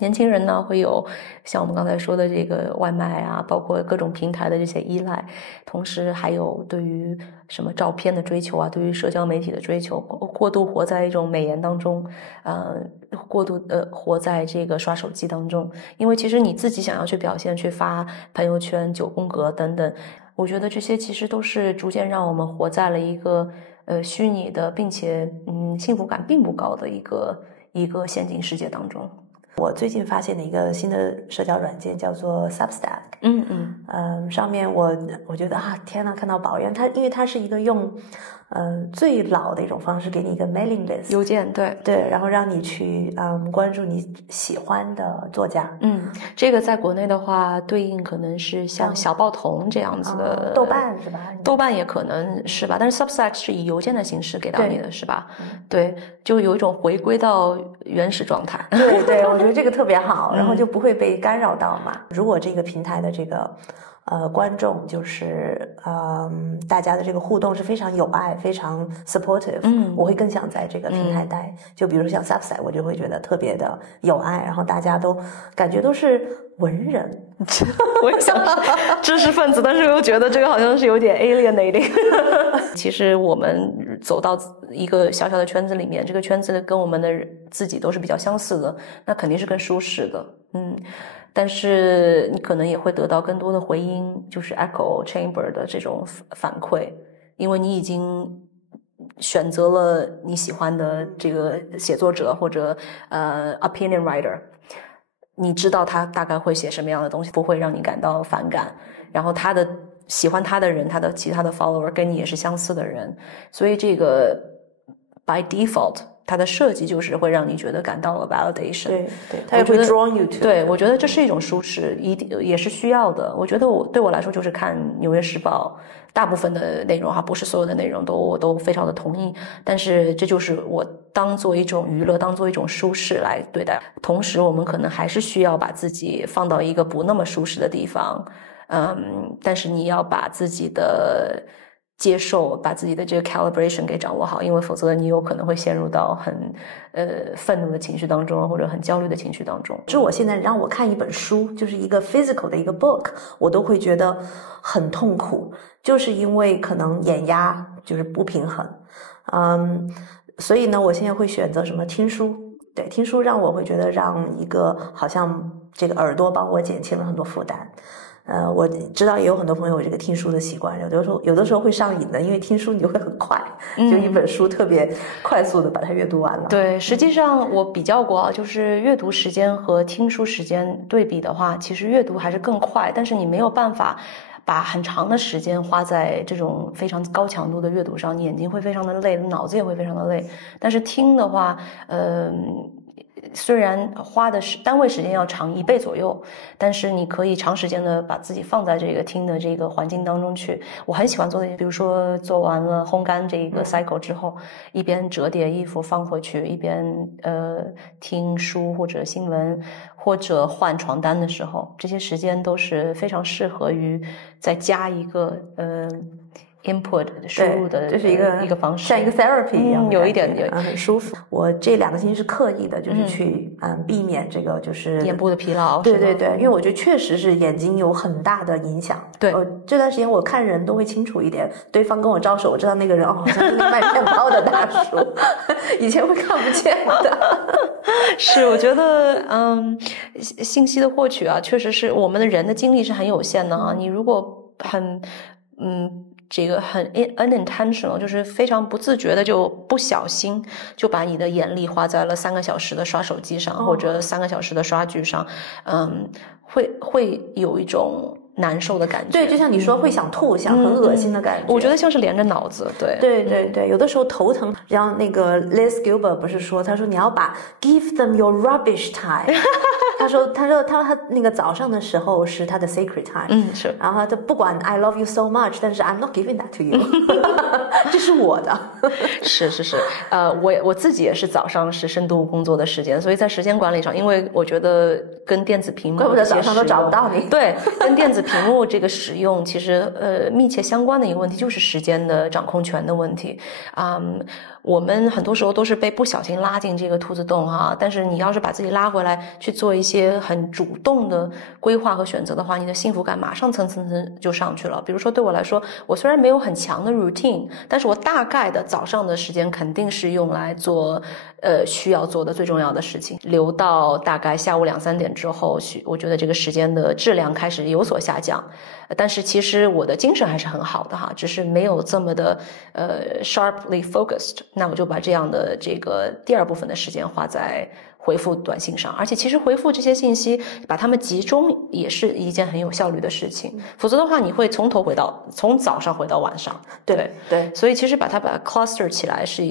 年轻人呢会有像我们刚才说的这个外卖啊，包括各种平台的这些依赖，同时还有对于什么照片的追求啊，对于社交媒体的追求，过度活在一种美颜当中，过度活在这个刷手机当中。因为其实你自己想要去表现，去发朋友圈、9宫格等等，我觉得这些其实都是逐渐让我们活在了一个虚拟的，并且幸福感并不高的一个陷阱世界当中。我最近发现的一个新的社交软件叫做 Substack。上面我觉得天哪，看到宝，因为它是一个用最老的一种方式，给你一个 mailing list 邮件，对，然后让你去关注你喜欢的作家。这个在国内的话，对应可能是像小报童这样子的，豆瓣是吧？豆瓣也可能是吧，但是 Substack 是以邮件的形式给到你的，是吧？对，就有一种回归到原始状态。对，我觉得这个特别好，然后就不会被干扰到嘛。如果这个平台的这个观众就是大家的这个互动是非常有爱、非常 supportive，我会更想在这个平台待。就比如像 Substack， 我就会觉得特别的有爱，然后大家都感觉都是文人。我也想是知识分子，但是又觉得这个好像是有点 alienating。其实我们走到一个小小的圈子里面，这个圈子跟我们的自己都是比较相似的，那肯定是更舒适的。但是你可能也会得到更多的回音，就是 echo chamber 的这种反馈，因为你已经选择了你喜欢的这个写作者或者opinion writer， 你知道他大概会写什么样的东西，不会让你感到反感，然后喜欢他的人，他的其他的 follower 跟你也是相似的人，所以这个 by default它的设计就是会让你觉得感到了 validation， 对，它也会 draw you to， 对，我觉得这是一种舒适，也是需要的。我觉得对我来说就是看《纽约时报》大部分的内容不是所有的内容我都非常的同意，但是这就是我当做一种娱乐，当做一种舒适来对待。同时我们可能还是需要把自己放到一个不那么舒适的地方，但是你要把自己的接受，把自己的这个 calibration 给掌握好，因为否则你有可能会陷入到很愤怒的情绪当中，或者很焦虑的情绪当中。就我现在让我看一本书，就是一个 physical 的一个 book， 我都会觉得很痛苦，就是因为可能眼压就是不平衡，所以呢，我现在会选择什么听书。对，听书让我会觉得让一个好像这个耳朵帮我减轻了很多负担。我知道也有很多朋友有这个听书的习惯，有的时候会上瘾的，因为听书你就会很快，就一本书特别快速的把它阅读完了。对，实际上我比较过就是阅读时间和听书时间对比的话，其实阅读还是更快，但是你没有办法把很长的时间花在这种非常高强度的阅读上，你眼睛会非常的累，脑子也会非常的累。但是听的话，虽然花的单位时间要长1倍左右，但是你可以长时间的把自己放在这个听的这个环境当中去。我很喜欢做的，比如说做完了烘干这一个 cycle 之后，一边折叠衣服放回去，一边听书或者新闻，或者换床单的时候，这些时间都是非常适合于再加一个input 输入的，这是一个方式，像一个 therapy 一样，有一点很舒服。我这2个星期是刻意的，就是去避免这个就是眼部的疲劳。对，因为我觉得确实是眼睛有很大的影响。对，这段时间我看人都会清楚一点，对方跟我招手，我知道那个人好像是卖面包的大叔，以前会看不见的。是，我觉得信息的获取确实是我们的人的精力是很有限的你如果这个很 unintentional， 就是非常不自觉的就不小心就把你的眼力花在了3个小时的刷手机上，或者3个小时的刷剧上，会有一种难受的感觉。对，就像你说会想吐，想很恶心的感觉。我觉得像是连着脑子。对，有的时候头疼。然后那个 Liz Gilbert 不是说，他说你要把 give them your rubbish time 他说他那个早上的时候是他的 sacred time， 是。然后他不管 I love you so much， 但是 I'm not giving that to you 这是我的。是我自己也是早上是深度工作的时间，所以在时间管理上，因为我觉得跟电子屏幕怪不得早上都找不到你。对，跟电子屏幕这个使用其实密切相关的一个问题就是时间的掌控权的问题。我们很多时候都是被不小心拉进这个兔子洞但是你要是把自己拉回来去做一些很主动的规划和选择的话，你的幸福感马上层就上去了。比如说对我来说，我虽然没有很强的 routine， 但是我大概的早上的时间肯定是用来做需要做的最重要的事情，留到大概下午2、3点之后，我觉得这个时间的质量开始有所下降。但是其实我的精神还是很好的只是没有这么的sharply focused。那我就把这样的这个第2部分的时间花在回复短信上，而且其实回复这些信息把它们集中也是一件很有效率的事情，否则的话你会从早上回到晚上。对，所以其实把它cluster 起来是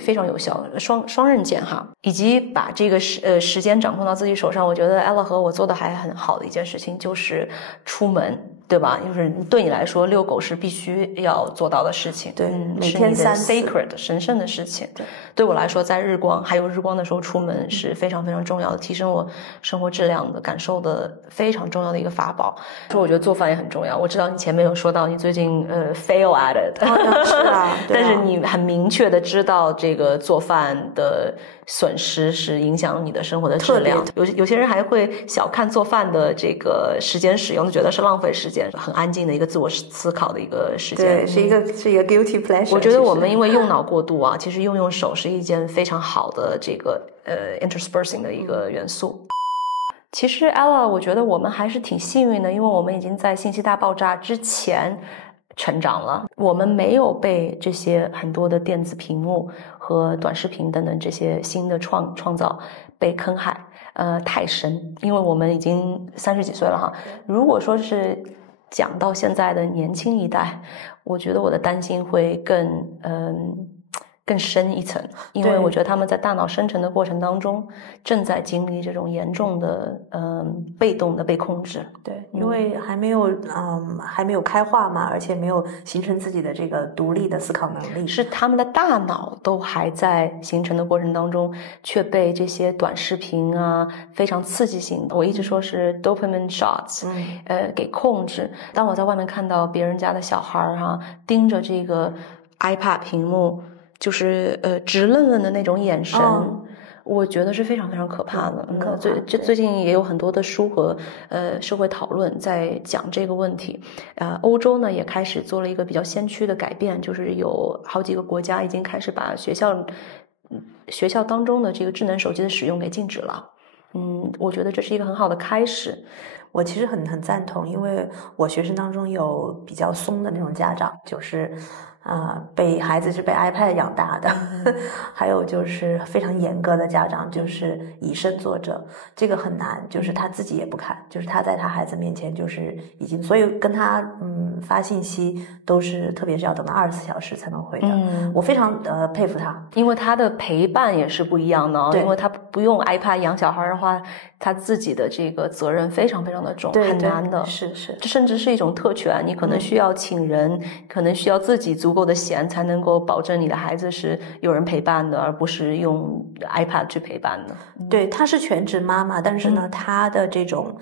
非常有效的双刃剑以及把这个时间掌控到自己手上。我觉得 Ella 和我做的还很好的一件事情就是出门，对吧？就是对你来说遛狗是必须要做到的事情，对，每天3次 sacred 神圣的事情。对我来说，在日光还有日光的时候出门是非常非常重要的，提升我生活质量的感受的非常重要的一个法宝。我觉得做饭也很重要。我知道你前面有说到你最近fail at it， 是啊，但是你很明确的知道这个做饭的损失是影响你的生活的质量。有些人还会小看做饭的这个时间使用，觉得是浪费时间，很安静的一个自我思考的一个时间。对，是一个 guilty pleasure。我觉得我们因为用脑过度其实用手是一件非常好的这个interspersing 的一个元素。其实 Ella， 我觉得我们还是挺幸运的，因为我们已经在信息大爆炸之前成长了，我们没有被这些很多的电子屏幕和短视频等等这些新的创造被坑害太深，因为我们已经30几岁了哈。如果说是讲到现在的年轻一代，我觉得我的担心会更深一层，因为我觉得他们在大脑生成的过程当中正在经历这种严重的被动的被控制。对，因为还没有开化嘛，而且没有形成自己的这个独立的思考能力，是他们的大脑都还在形成的过程当中，却被这些短视频啊非常刺激性的，我一直说是 dopamine shots 给控制。当我在外面看到别人家的小孩啊盯着这个 iPad 屏幕，就是直愣愣的那种眼神，我觉得是非常非常可怕的。最近也有很多的书和社会讨论在讲这个问题。欧洲呢也开始做了一个比较先驱的改变，就是有好几个国家已经开始把学校当中的这个智能手机的使用给禁止了。我觉得这是一个很好的开始。我其实很赞同，因为我学生当中有比较松的那种家长，就是被孩子是被 iPad 养大的，还有就是非常严格的家长，就是以身作则，这个很难，就是他自己也不看，就是他在他孩子面前就是已经，所以跟他发信息都是，特别是要等到24小时才能回的。我非常佩服他，因为他的陪伴也是不一样的，因为他不用 iPad 养小孩的话，他自己的这个责任非常非常的重，很难的，是，这甚至是一种特权，你可能需要请人，可能需要自己足够的闲才能够保证你的孩子是有人陪伴的，而不是用 iPad 去陪伴的。对，她是全职妈妈，但是呢，她的这种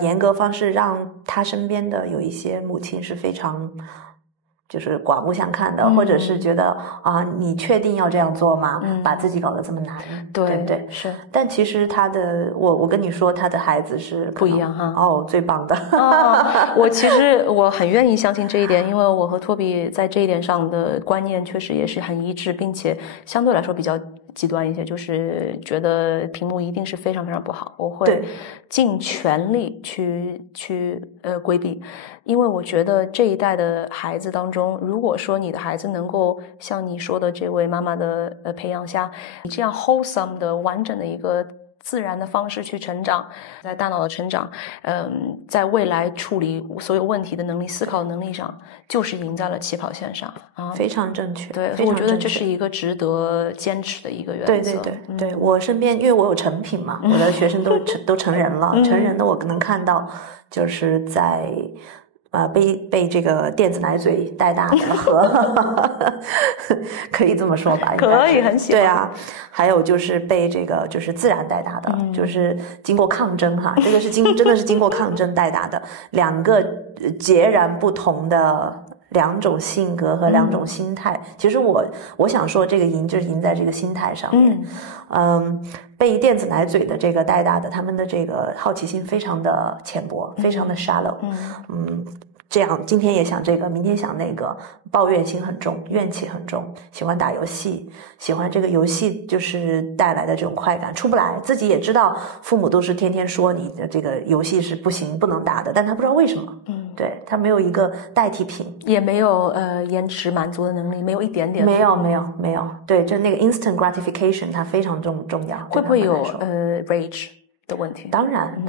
严格方式让她身边的有一些母亲是非常就是刮目相看的，或者是觉得你确定要这样做吗？把自己搞得这么难，对，是。但其实他的，我跟你说，他的孩子是不一样哈。最棒的。我很愿意相信这一点，因为我和托比在这一点上的观念确实也是很一致，并且相对来说比较极端一些，就是觉得屏幕一定是非常非常不好，我会尽全力去规避，因为我觉得这一代的孩子当中，如果说你的孩子能够像你说的这位妈妈的培养下，你这样 wholesome 的完整的一个自然的方式去成长，在大脑的成长，在未来处理所有问题的能力、思考的能力上，就是赢在了起跑线上啊，非常正确。对，我觉得这是一个值得坚持的一个原则。对，我身边因为我有成品嘛，我的学生都成人了，成人的我能看到，就是在被这个电子奶嘴带大的和可以这么说吧，可以，很喜欢。对啊，还有就是被这个就是自然带大的，就是经过抗争哈，这个是真的是经过抗争带大的，两个截然不同的两种性格和两种心态。其实我想说，这个赢就是赢在这个心态上面。被电子奶嘴的这个带大的，他们的这个好奇心非常的浅薄，非常的 shallow。这样今天也想这个，明天想那个，抱怨心很重，怨气很重，喜欢打游戏，喜欢这个游戏就是带来的这种快感，出不来，自己也知道父母都是天天说你的这个游戏是不行不能打的，但他不知道为什么。对，他没有一个代替品，也没有延迟满足的能力，没有一点点，没有。对，就那个 instant gratification 它非常重要。会不会有rage的问题？当然，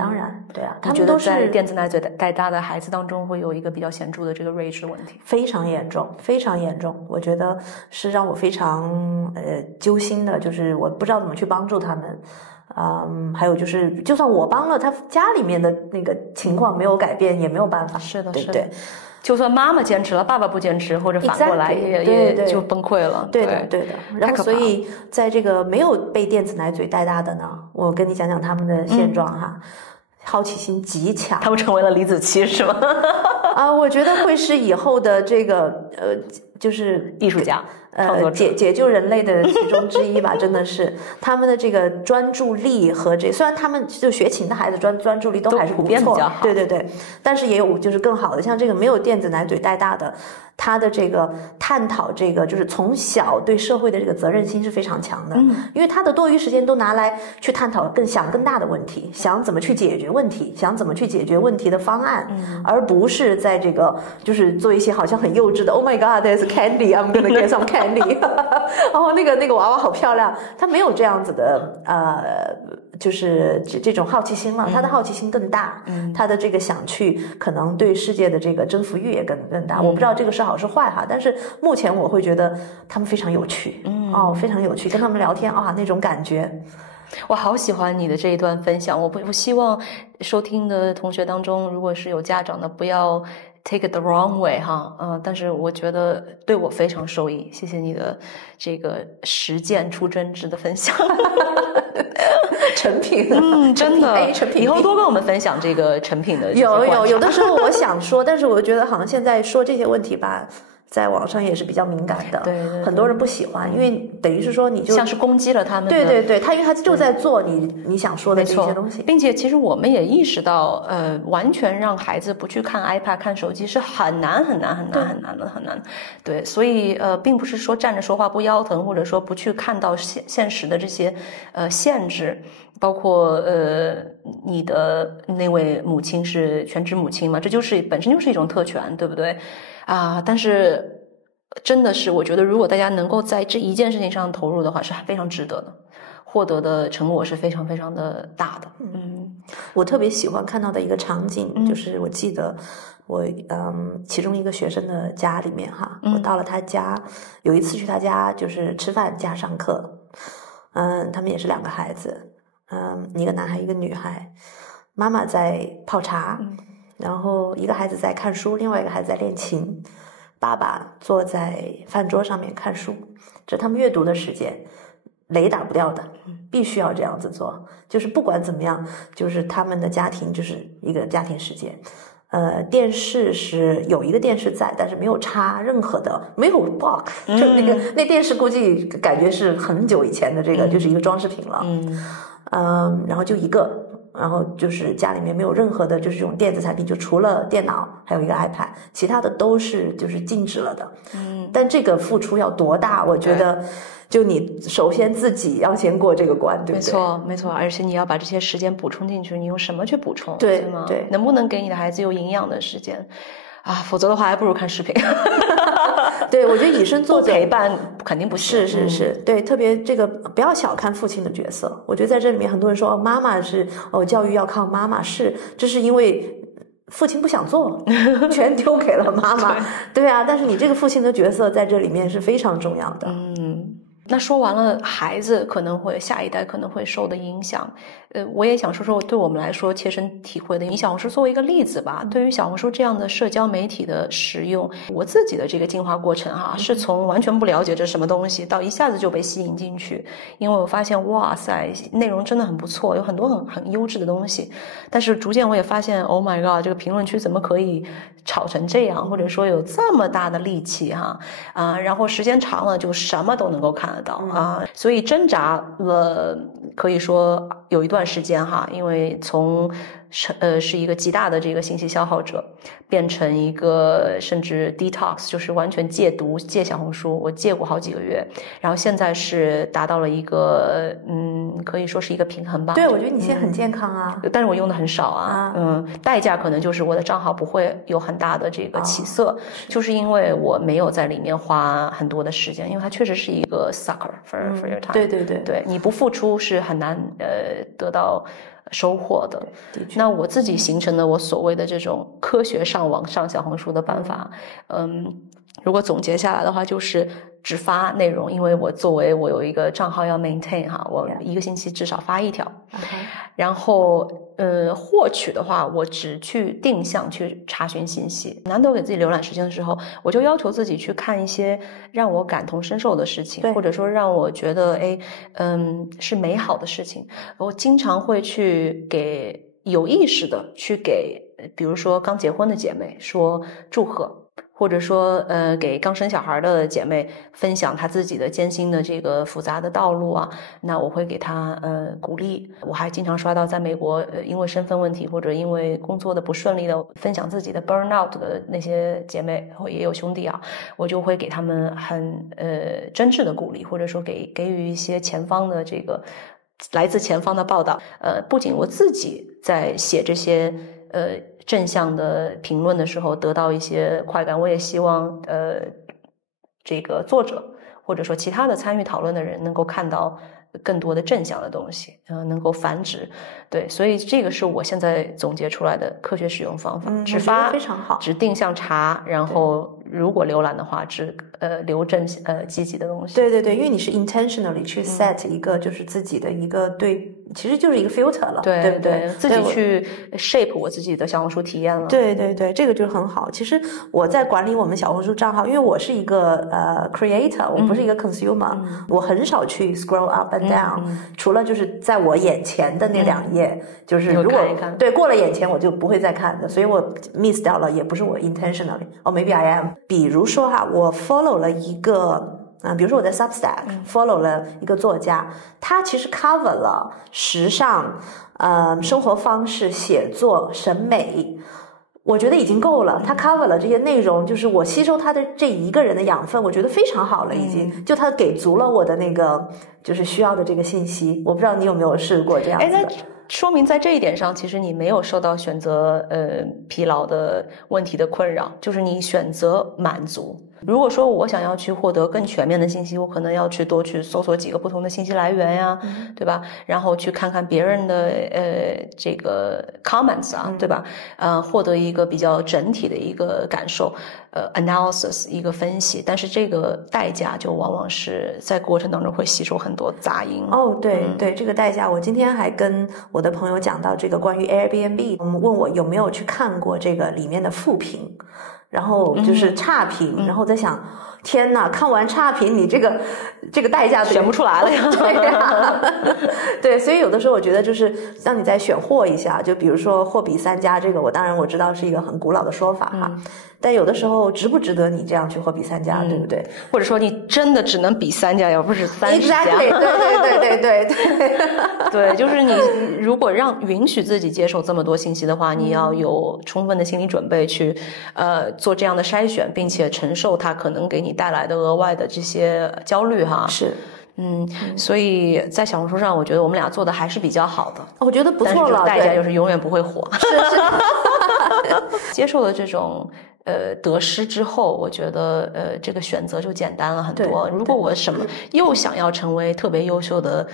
对啊，他们都是在电子奶嘴带大的孩子当中会有一个比较显著的这个 rage 的问题，非常严重，非常严重。我觉得是让我非常揪心的，就是我不知道怎么去帮助他们。还有就是，就算我帮了他家里面的那个情况没有改变，也没有办法。是的，对。就算妈妈坚持了，爸爸不坚持，或者反过来也就崩溃了。对的。然后所以在这个没有被电子奶嘴带大的呢，我跟你讲讲他们的现状哈。好奇心极强，他们成为了李子柒是吗？我觉得会是以后的这个就是艺术家，解救人类的其中之一吧，真的是他们的这个专注力和虽然他们就学琴的孩子专注力都还是普遍比较好，对对对，但是也有就是更好的，像这个没有电子奶嘴带大的，他的这个探讨这个就是从小对社会的这个责任心是非常强的，因为他的多余时间都拿来去探讨更大的问题，想怎么去解决问题，想怎么去解决问题的方案，而不是在这个就是做一些好像很幼稚的 Oh my God, there's candy, I'm gonna get some candy 哦，那个娃娃好漂亮，他没有这样子的就是这种好奇心了，他的好奇心更大，他的这个想去可能对世界的这个征服欲也更大。我不知道这个是好是坏哈，但是目前我会觉得他们非常有趣，非常有趣，跟他们聊天啊那种感觉。我好喜欢你的这一段分享，我希望收听的同学当中，如果是有家长的，不要 take it the wrong way 哈，但是我觉得对我非常受益，谢谢你的这个实践出真知的分享。成品，真的，成品，以后多跟我们分享这个成品的。有的时候我想说，但是我觉得好像现在说这些问题吧，在网上也是比较敏感的，对，很多人不喜欢，因为等于是说你就像是攻击了他们的。对，因为他就在做你想说的这些东西，并且其实我们也意识到，完全让孩子不去看 iPad 看手机是很难的。对，所以并不是说站着说话不腰疼，或者说不去看到现实的这些限制。包括你的那位母亲是全职母亲嘛，这就是本身就是一种特权，对不对啊？但是真的是我觉得如果大家能够在这一件事情上投入的话是非常值得的，获得的成果是非常非常的大的。我特别喜欢看到的一个场景，就是我记得我其中一个学生的家里面哈，我到了他家，有一次去他家就是吃饭加上课，他们也是2个孩子，一个男孩一个女孩，妈妈在泡茶，然后一个孩子在看书，另外一个孩子在练琴，爸爸坐在饭桌上面看书，这是他们阅读的时间，雷打不掉的，必须要这样子做，就是不管怎么样，就是他们的家庭就是一个家庭时间。电视是有一个电视在，但是没有插任何的，没有 box，就那电视估计感觉是很久以前的这个，就是一个装饰品了。然后就一个，然后就是家里面没有任何的就是这种电子产品，就除了电脑还有一个 iPad， 其他的都是就是禁止了的。但这个付出要多大，我觉得就你首先自己要先过这个关，对不对？没错，而且你要把这些时间补充进去，你用什么去补充？对吗？对，能不能给你的孩子有营养的时间啊？否则的话还不如看视频。对，我觉得以身作则陪伴肯定不行。是，对，特别这个不要小看父亲的角色。我觉得在这里面很多人说妈妈是教育要靠妈妈，这是因为父亲不想做，全丢给了妈妈。对啊，但是你这个父亲的角色在这里面是非常重要的。那说完了孩子可能会下一代可能会受的影响，我也想说说对我们来说切身体会的影响。我是作为一个例子吧，对于小红书这样的社交媒体的使用，我自己的这个进化过程是从完全不了解这什么东西到一下子就被吸引进去，因为我发现哇塞，内容真的很不错，有很多很优质的东西，但是逐渐我也发现 Oh my god， 这个评论区怎么可以吵成这样，或者说有这么大的戾气然后时间长了就什么都能够看得到所以挣扎了可以说有一段时间因为从是一个极大的这个信息消耗者，变成一个甚至 detox， 就是完全戒毒戒小红书，我戒过好几个月，然后现在是达到了一个可以说是一个平衡吧。对，我觉得你现在很健康啊，但是我用的很少代价可能就是我的账号不会有很大的这个起色，就是因为我没有在里面花很多的时间，因为它确实是一个 sucker for your time。对，你不付出是很难得到收获的。那我自己形成了我所谓的这种科学上网上小红书的办法，如果总结下来的话，就是只发内容，因为我有一个账号要 maintain 我一个星期至少发1条，然后获取的话，我只去定向去查询信息。难得给自己浏览时间的时候，我就要求自己去看一些让我感同身受的事情，或者说让我觉得是美好的事情。我经常会去有意识的去给比如说刚结婚的姐妹说祝贺，或者说给刚生小孩的姐妹分享她自己的艰辛的这个复杂的道路啊，那我会给她鼓励。我还经常刷到在美国因为身份问题或者因为工作的不顺利的分享自己的 burnout 的那些姐妹，也有兄弟啊，我就会给他们很真挚的鼓励，或者说给予一些前方的这个来自前方的报道。不仅我自己在写这些正向的评论的时候得到一些快感，我也希望这个作者或者说其他的参与讨论的人能够看到更多的正向的东西，能够繁殖。对，所以这个是我现在总结出来的科学使用方法。只发非常好，只定向查，然后如果浏览的话只留正积极的东西。对对对，因为你是 intentionally 去 set 一个就是自己的一个对，其实就是一个 filter 了，对不对？自己去 shape 我自己的小红书体验了。对对对，这个就很好。其实我在管理我们小红书账号，因为我是一个creator， 我不是一个 consumer，我很少去 scroll up and down，除了就是在我眼前的那2页，就是如果对过了眼前我就不会再看的，所以我 miss 掉了，也不是我 intentionally， maybe I am。比如说哈，我 follow 了一个比如说我在 Substack follow 了一个作家，他其实 cover 了时尚、生活方式、写作、审美，我觉得已经够了。他 cover 了这些内容，就是我吸收他的这一个人的养分，我觉得非常好了，已经就他给足了我的那个就是需要的这个信息。我不知道你有没有试过这样子的。说明在这一点上，其实你没有受到选择疲劳的问题的困扰，就是你选择满足。如果说我想要去获得更全面的信息，我可能要去多去搜索几个不同的信息来源呀，对吧？然后去看看别人的这个 comments 啊，对吧？获得一个比较整体的一个感受，analysis 一个分析。但是这个代价就往往是在过程当中会吸收很多杂音。对对，这个代价，我今天还跟我的朋友讲到这个关于 Airbnb， 问我有没有去看过这个里面的负评。然后就是差评，然后在想，天哪，看完差评，你这个代价选不出来了呀。对呀，对，所以有的时候我觉得就是让你再选货一下，就比如说货比三家，这个我当然我知道是一个很古老的说法哈，但有的时候值不值得你这样去货比三家，对不对？或者说你真的只能比3家，而不是30家。Exactly， 对。对，就是你如果允许自己接受这么多信息的话，你要有充分的心理准备去做这样的筛选，并且承受它可能给你带来的额外的这些焦虑哈。是。所以在小红书上，我觉得我们俩做的还是比较好的，我觉得不错了。代价就是永远不会火。是。接受了这种得失之后，我觉得这个选择就简单了很多。如果我又想要成为特别优秀的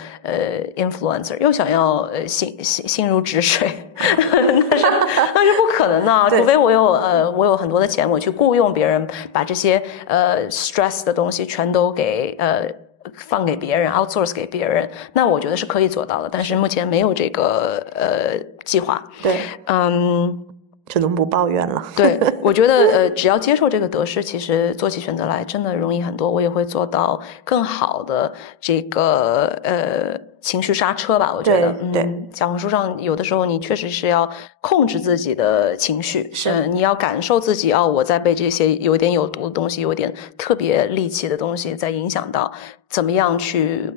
influencer， 又想要心如止水，那是不可能的。除非我有很多的钱，我去雇佣别人把这些stress 的东西全都给放给别人 outsource 给别人，那我觉得是可以做到的，但是目前没有这个计划。对，只能不抱怨了。对，我觉得只要接受这个得失，其实做起选择来真的容易很多。我也会做到更好的这个情绪刹车吧，我觉得。对，小红书上有的时候你确实是要控制自己的情绪，你要感受自己我在被这些有点有毒的东西，有点特别戾气的东西在影响到，怎么样去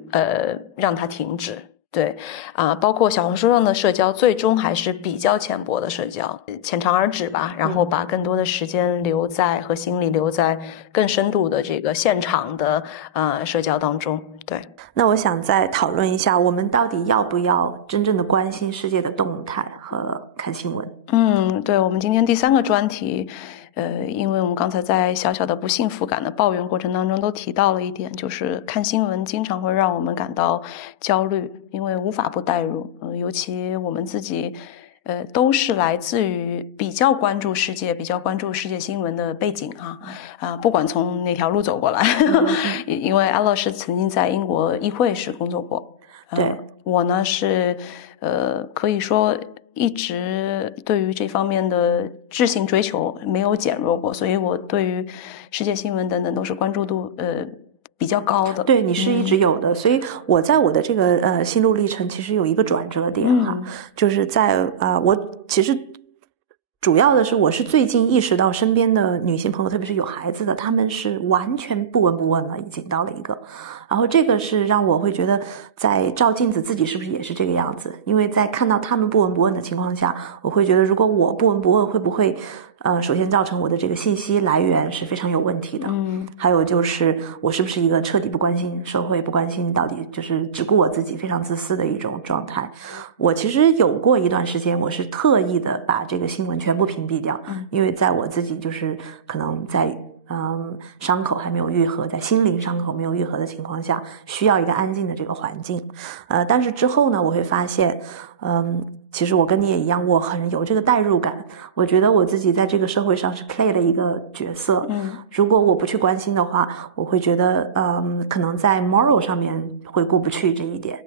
让它停止。对包括小红书上的社交最终还是比较浅薄的社交，浅尝而止吧，然后把更多的时间留在和心力留在更深度的这个现场的社交当中。对，那我想再讨论一下，我们到底要不要真正的关心世界的动态和看新闻？对，我们今天第3个专题因为我们刚才在小小的不幸福感的抱怨过程当中都提到了一点，就是看新闻经常会让我们感到焦虑，因为无法不带入。尤其我们自己都是来自于比较关注世界新闻的背景不管从哪条路走过来因为 Ella 是曾经在英国议会是工作过，对，我呢是可以说一直对于这方面的智性追求没有减弱过，所以我对于世界新闻等等都是关注度比较高的。对，你是一直有的。所以我在我的这个心路历程其实有一个转折点就是在我其实主要的是我是最近意识到身边的女性朋友，特别是有孩子的，她们是完全不闻不问了，已经到了一个，然后这个是让我会觉得在照镜子自己是不是也是这个样子，因为在看到她们不闻不问的情况下，我会觉得如果我不闻不问会不会首先造成我的这个信息来源是非常有问题的，还有就是我是不是一个彻底不关心社会，不关心到底就是只顾我自己，非常自私的一种状态。我其实有过一段时间，我是特意的把这个新闻全部屏蔽掉，因为在我自己就是可能在伤口还没有愈合，在心灵伤口没有愈合的情况下，需要一个安静的这个环境。但是之后呢，我会发现，其实我跟你也一样，我很有这个代入感。我觉得我自己在这个社会上是 play 的一个角色。如果我不去关心的话，我会觉得，可能在 moral 上面会过不去这一点。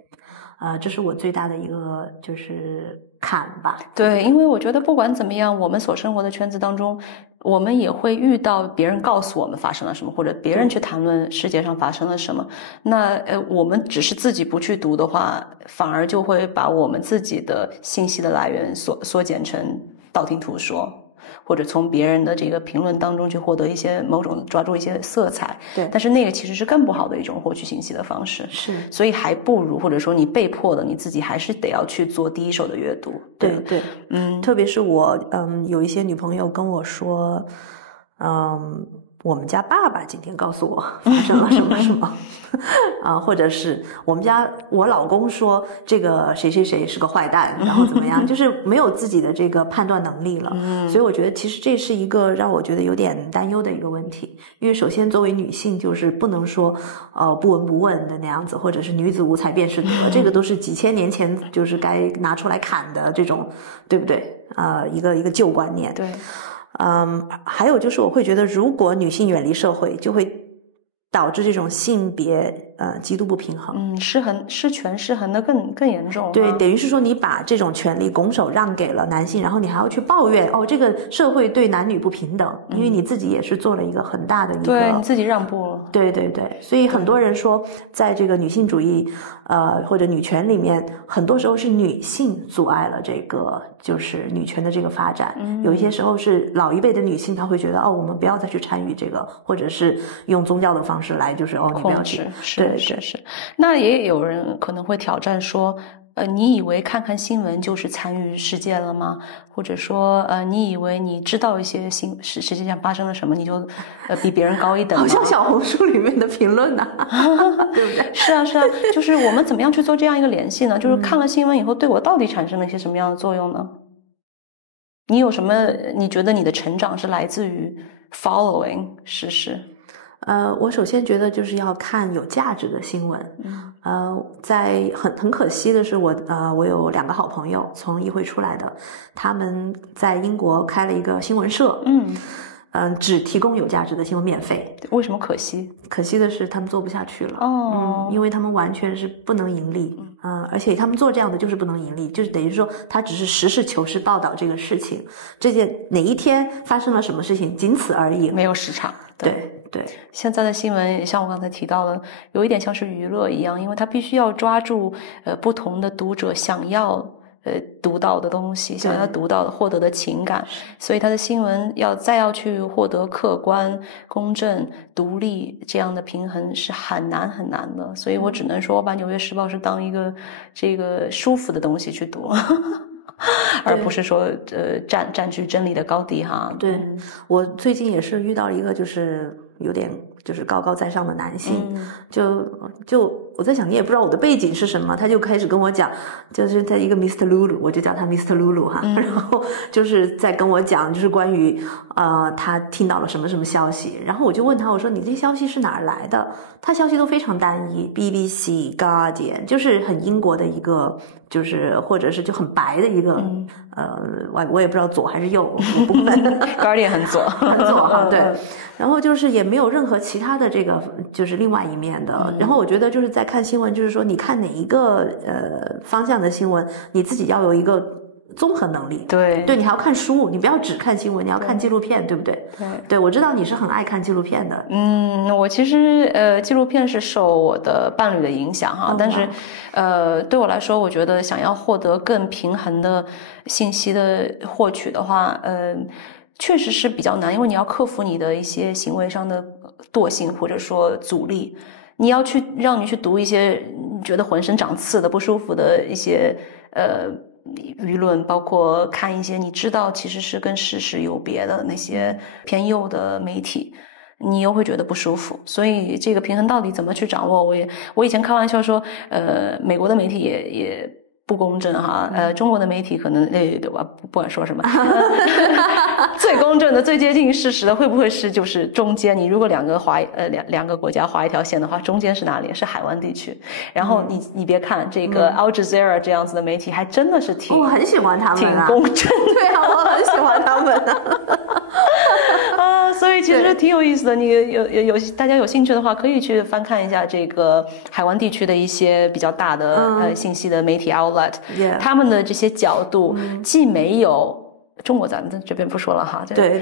这是我最大的一个就是坎吧。对，因为我觉得不管怎么样，我们所生活的圈子当中，我们也会遇到别人告诉我们发生了什么，或者别人去谈论世界上发生了什么。那我们只是自己不去读的话，反而就会把我们自己的信息的来源缩减成道听途说。或者从别人的这个评论当中去获得一些某种抓住一些色彩，对，但是那个其实是更不好的一种获取信息的方式，是，所以还不如或者说你被迫的你自己还是得要去做第一手的阅读，对对，特别是我有一些女朋友跟我说，我们家爸爸今天告诉我发生了什么什么或者是我老公说这个谁谁谁是个坏蛋，然后怎么样，就是没有自己的这个判断能力了。所以我觉得其实这是一个让我觉得有点担忧的一个问题，因为首先作为女性就是不能说不闻不问的那样子，或者是女子无才便是德，这个都是几千年前就是该拿出来砍的这种，对不对？一个旧观念。对。还有就是我会觉得如果女性远离社会，就会导致这种性别极度不平衡，失权失衡的更严重。对，等于是说你把这种权利拱手让给了男性，然后你还要去抱怨这个社会对男女不平等，因为你自己也是做了一个很大的一个，对，你自己让步了。对对对，所以很多人说在这个女性主义或者女权里面，很多时候是女性阻碍了这个就是女权的这个发展。有一些时候是老一辈的女性她会觉得我们不要再去参与这个，或者是用宗教的方式来就是你不要去，是。那也有人可能会挑战说，你以为看看新闻就是参与世界了吗？或者说，你以为你知道一些世界上发生了什么，你就比别人高一等吗？好像小红书里面的评论呢，对不对？是啊，就是我们怎么样去做这样一个联系呢？就是看了新闻以后，对我到底产生了一些什么样的作用呢？你有什么？你觉得你的成长是来自于 following 事实？我首先觉得就是要看有价值的新闻。在很可惜的是我有2个好朋友从议会出来的，他们在英国开了一个新闻社，只提供有价值的新闻，免费。为什么可惜？可惜的是他们做不下去了。因为他们完全是不能盈利。而且他们做这样的就是不能盈利，就是等于说他只是实事求是报道这个事情，这件哪一天发生了什么事情，仅此而已，没有时长。对，现在的新闻像我刚才提到的，有一点像是娱乐一样，因为它必须要抓住不同的读者想要读到的东西，想要读到的获得的情感，所以它的新闻要去获得客观、公正、独立这样的平衡是很难的，所以我只能说我把《纽约时报》是当一个这个舒服的东西去读。而不是说占据真理的高地哈。对，我最近也是遇到一个就是有点就是高高在上的男性，就我在想你也不知道我的背景是什么，他就开始跟我讲，就是他一个 Mr. Lulu， 我就叫他 Mr. Lulu 哈，然后就是在跟我讲就是关于他听到了什么什么消息，然后我就问他，我说你这消息是哪儿来的？他消息都非常单一 ，BBC Guardian 就是很英国的一个，就是或者是就很白的一个，我也不知道左还是右，我不分，Guardian 很左，很左哈，对。然后就是也没有任何其他的这个就是另外一面的。然后我觉得就是在看新闻，就是说你看哪一个方向的新闻，你自己要有一个综合能力。对，你还要看书，你不要只看新闻，你要看纪录片，对不对？对，我知道你是很爱看纪录片的。我其实纪录片是受我的伴侣的影响哈，但是对我来说，我觉得想要获得更平衡的信息的获取的话，确实是比较难，因为你要克服你的一些行为上的惰性或者说阻力，你要让你去读一些你觉得浑身长刺的不舒服的一些舆论，包括看一些你知道其实是跟事实有别的那些偏右的媒体，你又会觉得不舒服。所以这个平衡到底怎么去掌握，我以前开玩笑说美国的媒体也不公正哈，中国的媒体可能我不管说什么最公正的最接近事实的会不会是就是中间，你如果两个国家划一条线的话，中间是哪里？是海湾地区。然后你别看这个 Al Jazeera 这样子的媒体还真的是我很喜欢他们挺公正的。对啊，我很喜欢他们所以其实挺有意思的，你大家有兴趣的话可以去翻看一下这个海湾地区的一些比较大的信息的媒体 outlet，他们的这些角度既没有中国咱们这边不说了哈，对，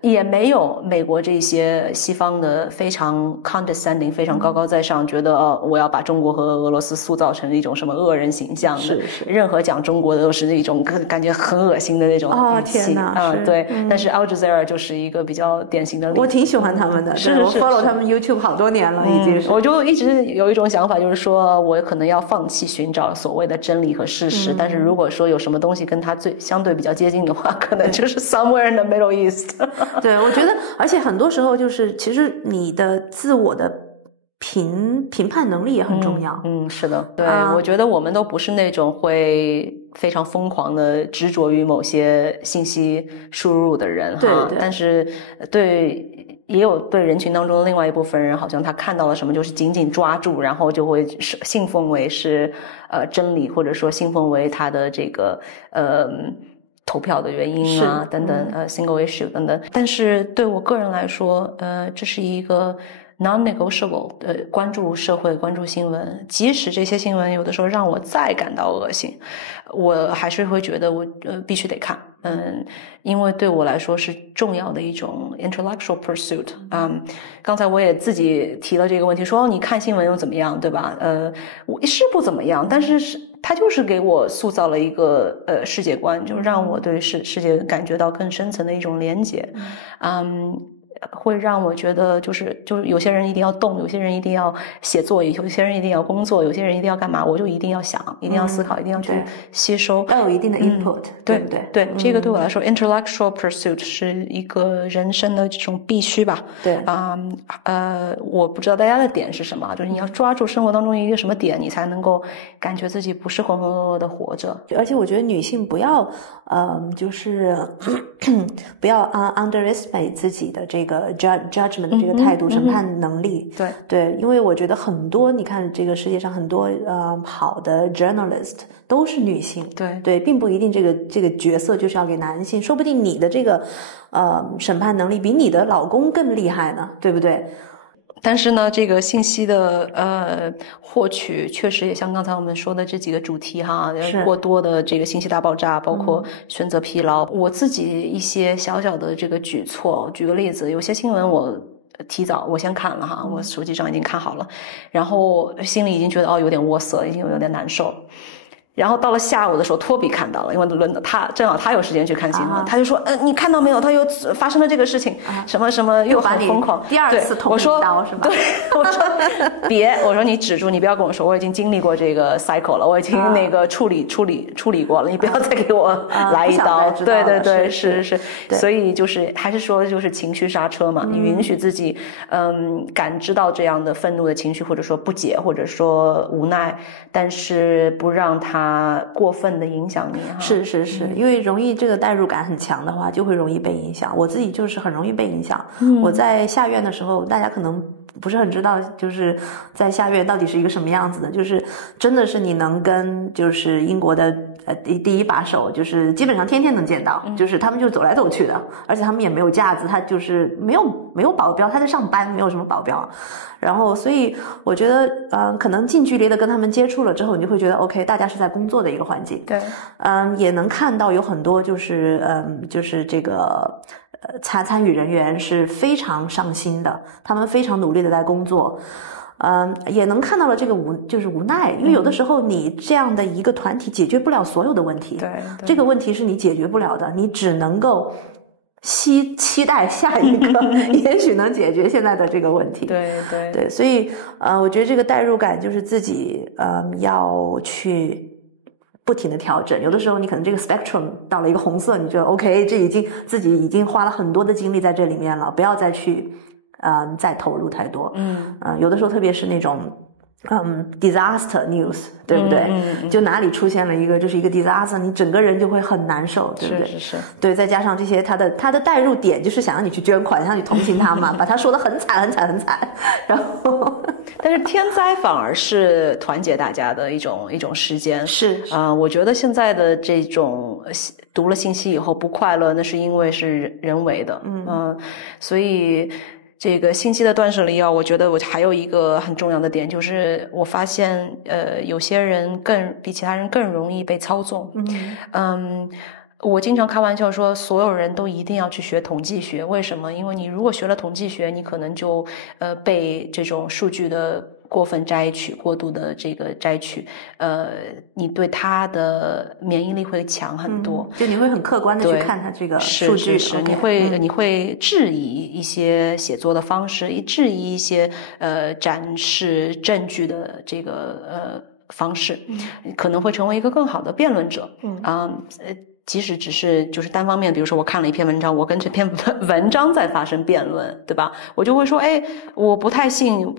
也没有美国这些西方的非常 condescending 非常高高在上，觉得我要把中国和俄罗斯塑造成一种什么恶人形象的，是任何讲中国的都是一种感觉很恶心的那种语气。天哪，对，但是 Al Jazeera 就是一个比较典型的例子。我挺喜欢他们的，是我 follow 他们 YouTube 好多年了已经是。我就一直有一种想法，就是说我可能要放弃寻找所谓的真理和事实，但是如果说有什么东西跟它相对比较接近的话，可能就是 somewhere in the Middle East。 对，我觉得而且很多时候就是其实你的自我的评判能力也很重要。是的，对，我觉得我们都不是那种会非常疯狂的执着于某些信息输入的人哈。对，但是也有对人群当中的另外一部分人，好像他看到了什么就是紧紧抓住，然后就会信奉为是真理，或者说信奉为他的这个投票的原因啊等等single issue 等等。但是对我个人来说这是一个 non-negotiable 关注社会关注新闻，即使这些新闻有的时候让我再感到恶心，我还是会觉得我必须得看。因为对我来说是重要的一种 intellectual pursuit。刚才我也自己提了这个问题，说你看新闻又怎么样，对吧？我是不怎么样，但是它就是给我塑造了一个世界观，就让我对世界感觉到更深层的一种连结。会让我觉得就是有些人一定要动，有些人一定要写作，有些人一定要工作，有些人一定要干嘛，我就一定要想，一定要思考，一定要去吸收，要有一定的 input。对不对？对，这个对我来说 intellectual pursuit 是一个人生的这种必须吧。对我不知道大家的点是什么，就是你要抓住生活当中一个什么点，你才能够感觉自己不是浑浑噩噩的活着。而且我觉得女性不要就是不要underestimate 自己的这个 judgment 的这个态度，审判能力。对，因为我觉得很多你看这个世界上很多好的 journalist 都是女性。对，并不一定这个角色就是要给男性，说不定你的这个审判能力比你的老公更厉害呢，对不对？但是呢，这个信息的获取确实也像刚才我们说的这几个主题哈，过多的这个信息大爆炸，包括选择疲劳。我自己一些小小的这个举措，举个例子，有些新闻我先看了哈，我手机上已经看好了，然后心里已经觉得有点窝塞，已经有点难受。然后到了下午的时候，托比看到了，因为正好他有时间去看新闻，他就说你看到没有，他又发生了这个事情，什么什么又很疯狂，第二次捅一刀是吧？对，我说别，我说你止住，你不要跟我说，我已经经历过这个 cycle 了，我已经那个处理过了，你不要再给我来一刀。对，是，所以就是还是说就是情绪刹车嘛，你允许自己感知到这样的愤怒的情绪，或者说不解，或者说无奈，但是不让它过分的影响你哈。是，因为容易这个代入感很强的话，就会容易被影响。我自己就是很容易被影响。我在下院的时候，大家可能不是很知道，就是在下院到底是一个什么样子的。就是真的是你能跟就是英国的第一把手，就是基本上天天能见到，就是他们就走来走去的，而且他们也没有架子，他就是没有保镖，他在上班，没有什么保镖。然后所以我觉得可能近距离的跟他们接触了之后，你就会觉得 OK， 大家是在工作的一个环境。对，也能看到有很多就是就是这个参与人员是非常上心的，他们非常努力的在工作。也能看到了这个就是无奈，因为有的时候你这样的一个团体解决不了所有的问题，对，这个问题是你解决不了的，你只能够期待下一个也许能解决现在的这个问题。对，所以我觉得这个代入感就是自己要去不停的调整。有的时候你可能这个 spectrum 到了一个红色，你觉得 OK， 自己已经花了很多的精力在这里面了，不要再去再投入太多。有的时候特别是那种disaster news， 对不对？就哪里出现了一个就是一个 disaster， 你整个人就会很难受，对不对？是。对，再加上这些他的代入点就是想让你去捐款，想让你同情他嘛，把他说得很惨，然后但是天灾反而是团结大家的一种时间。是我觉得现在的这种读了信息以后不快乐，那是因为是人为的。所以这个信息的断舍离我觉得我还有一个很重要的点，就是我发现有些人比其他人更容易被操纵。我经常开玩笑说所有人都一定要去学统计学。为什么？因为你如果学了统计学，你可能就被这种数据的过度的这个摘取，你对它的免疫力会强很多。就你会很客观的去看它这个数据。是 okay， 你会质疑一些写作的方式，质疑一些展示证据的这个方式，可能会成为一个更好的辩论者。即使只是就是单方面，比如说我看了一篇文章，我跟这篇文章在发生辩论，对吧？我就会说，我不太幸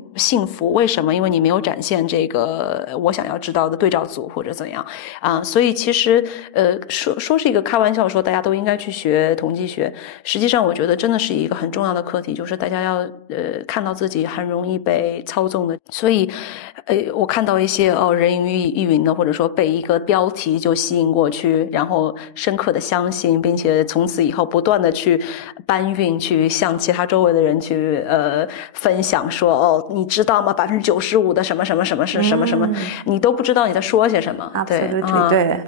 福，为什么？因为你没有展现这个我想要知道的对照组或者怎样所以其实说是一个开玩笑说大家都应该去学统计学，实际上我觉得真的是一个很重要的课题，就是大家要看到自己很容易被操纵的。所以我看到一些人云亦云的，或者说被一个标题就吸引过去，然后深刻的相信，并且从此以后不断的去搬运，去向其他周围的人去分享说你知道吗？95%的什么什么什么是什么什么，你都不知道你在说些什么。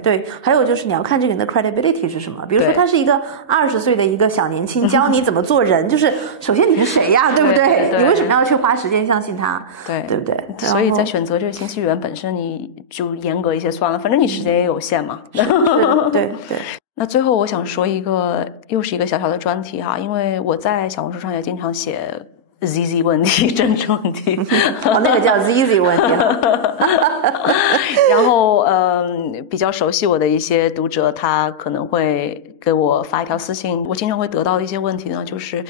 对，还有就是你要看这个人的 credibility 是什么。比如说他是一个20岁的一个小年轻，教你怎么做人，就是首先你是谁呀，对不对？你为什么要去花时间相信他？对不对？所以在选择这个信息源本身，你就严格一些算了，反正你时间也有限嘛。对。那最后我想说又是一个小小的专题因为我在小红书上也经常写 ZZ 问题、政治问题那个叫 ZZ 问题然后比较熟悉我的一些读者，他可能会给我发一条私信，我经常会得到的一些问题呢，就是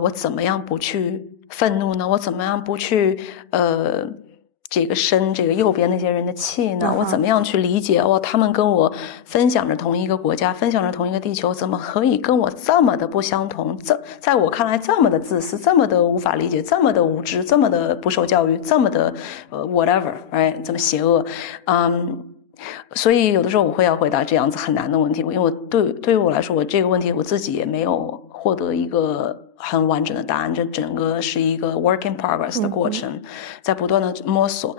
我怎么样不去愤怒呢？我怎么样不去这个生这个右边那些人的气呢？我怎么样去理解他们跟我分享着同一个国家，分享着同一个地球，怎么可以跟我这么的不相同？在我看来这么的自私，这么的无法理解，这么的无知，这么的不受教育，这么的whatever， right， 这么邪恶。所以有的时候我会要回答这样子很难的问题，因为我对于我来说，我这个问题我自己也没有获得一个很完整的答案，这整个是一个 work in progress 的过程，在不断的摸索。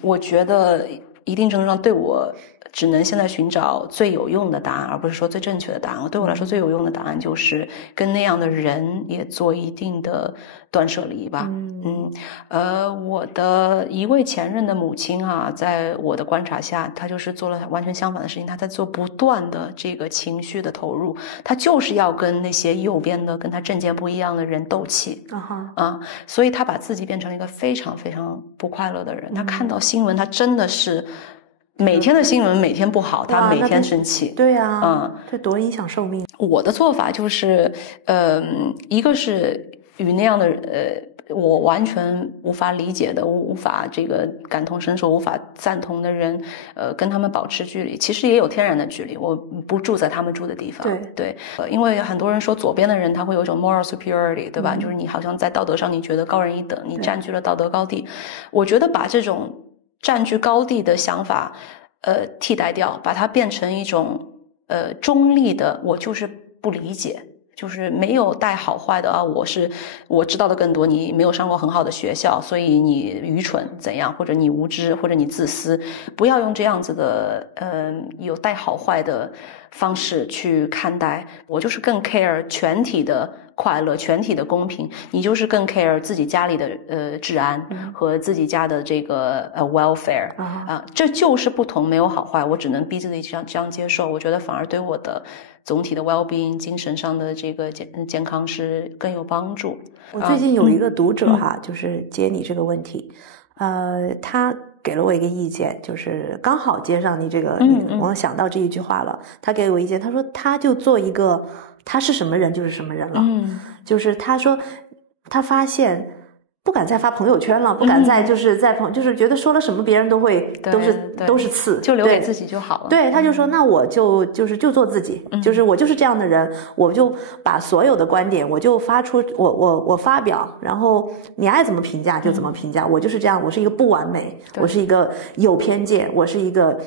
我觉得一定程度上对我只能现在寻找最有用的答案，而不是说最正确的答案。对我来说最有用的答案就是跟那样的人也做一定的断舍离吧。我的一位前任的母亲在我的观察下，她就是做了完全相反的事情，她在做不断的这个情绪的投入，她就是要跟那些右边的跟她政见不一样的人斗气所以她把自己变成了一个非常非常不快乐的人。她看到新闻，她真的是每天的新闻每天不好，他每天生气。对这多影响寿命。我的做法就是一个是与那样的我完全无法理解的，无法这个感同身受、无法赞同的人，跟他们保持距离。其实也有天然的距离，我不住在他们住的地方。对，因为很多人说左边的人他会有一种 moral superiority， 对吧？就是你好像在道德上你觉得高人一等，你占据了道德高地。我觉得把这种占据高地的想法，替代掉，把它变成一种中立的，我就是不理解。就是没有带好坏的啊，我知道的更多，你没有上过很好的学校，所以你愚蠢怎样，或者你无知，或者你自私，不要用这样子的有带好坏的方式去看待。我就是更 care 全体的快乐，全体的公平，你就是更 care 自己家里的治安和自己家的这个welfare 这就是不同，没有好坏，我只能逼自己这样接受。我觉得反而对我的总体的 well-being 精神上的这个健康是更有帮助。我最近有一个读者就是接你这个问题，他给了我一个意见，就是刚好接上你这个我想到这一句话了。他给我意见，他说他就做一个他是什么人就是什么人了，就是他说他发现不敢再发朋友圈了，不敢再就是就是觉得说了什么别人都会都是刺，就留给自己就好了。对，他就说那我就做自己，就是我就是这样的人，我就把所有的观点我就发出，我发表，然后你爱怎么评价就怎么评价，我就是这样，我是一个不完美，我是一个有偏见，我是一个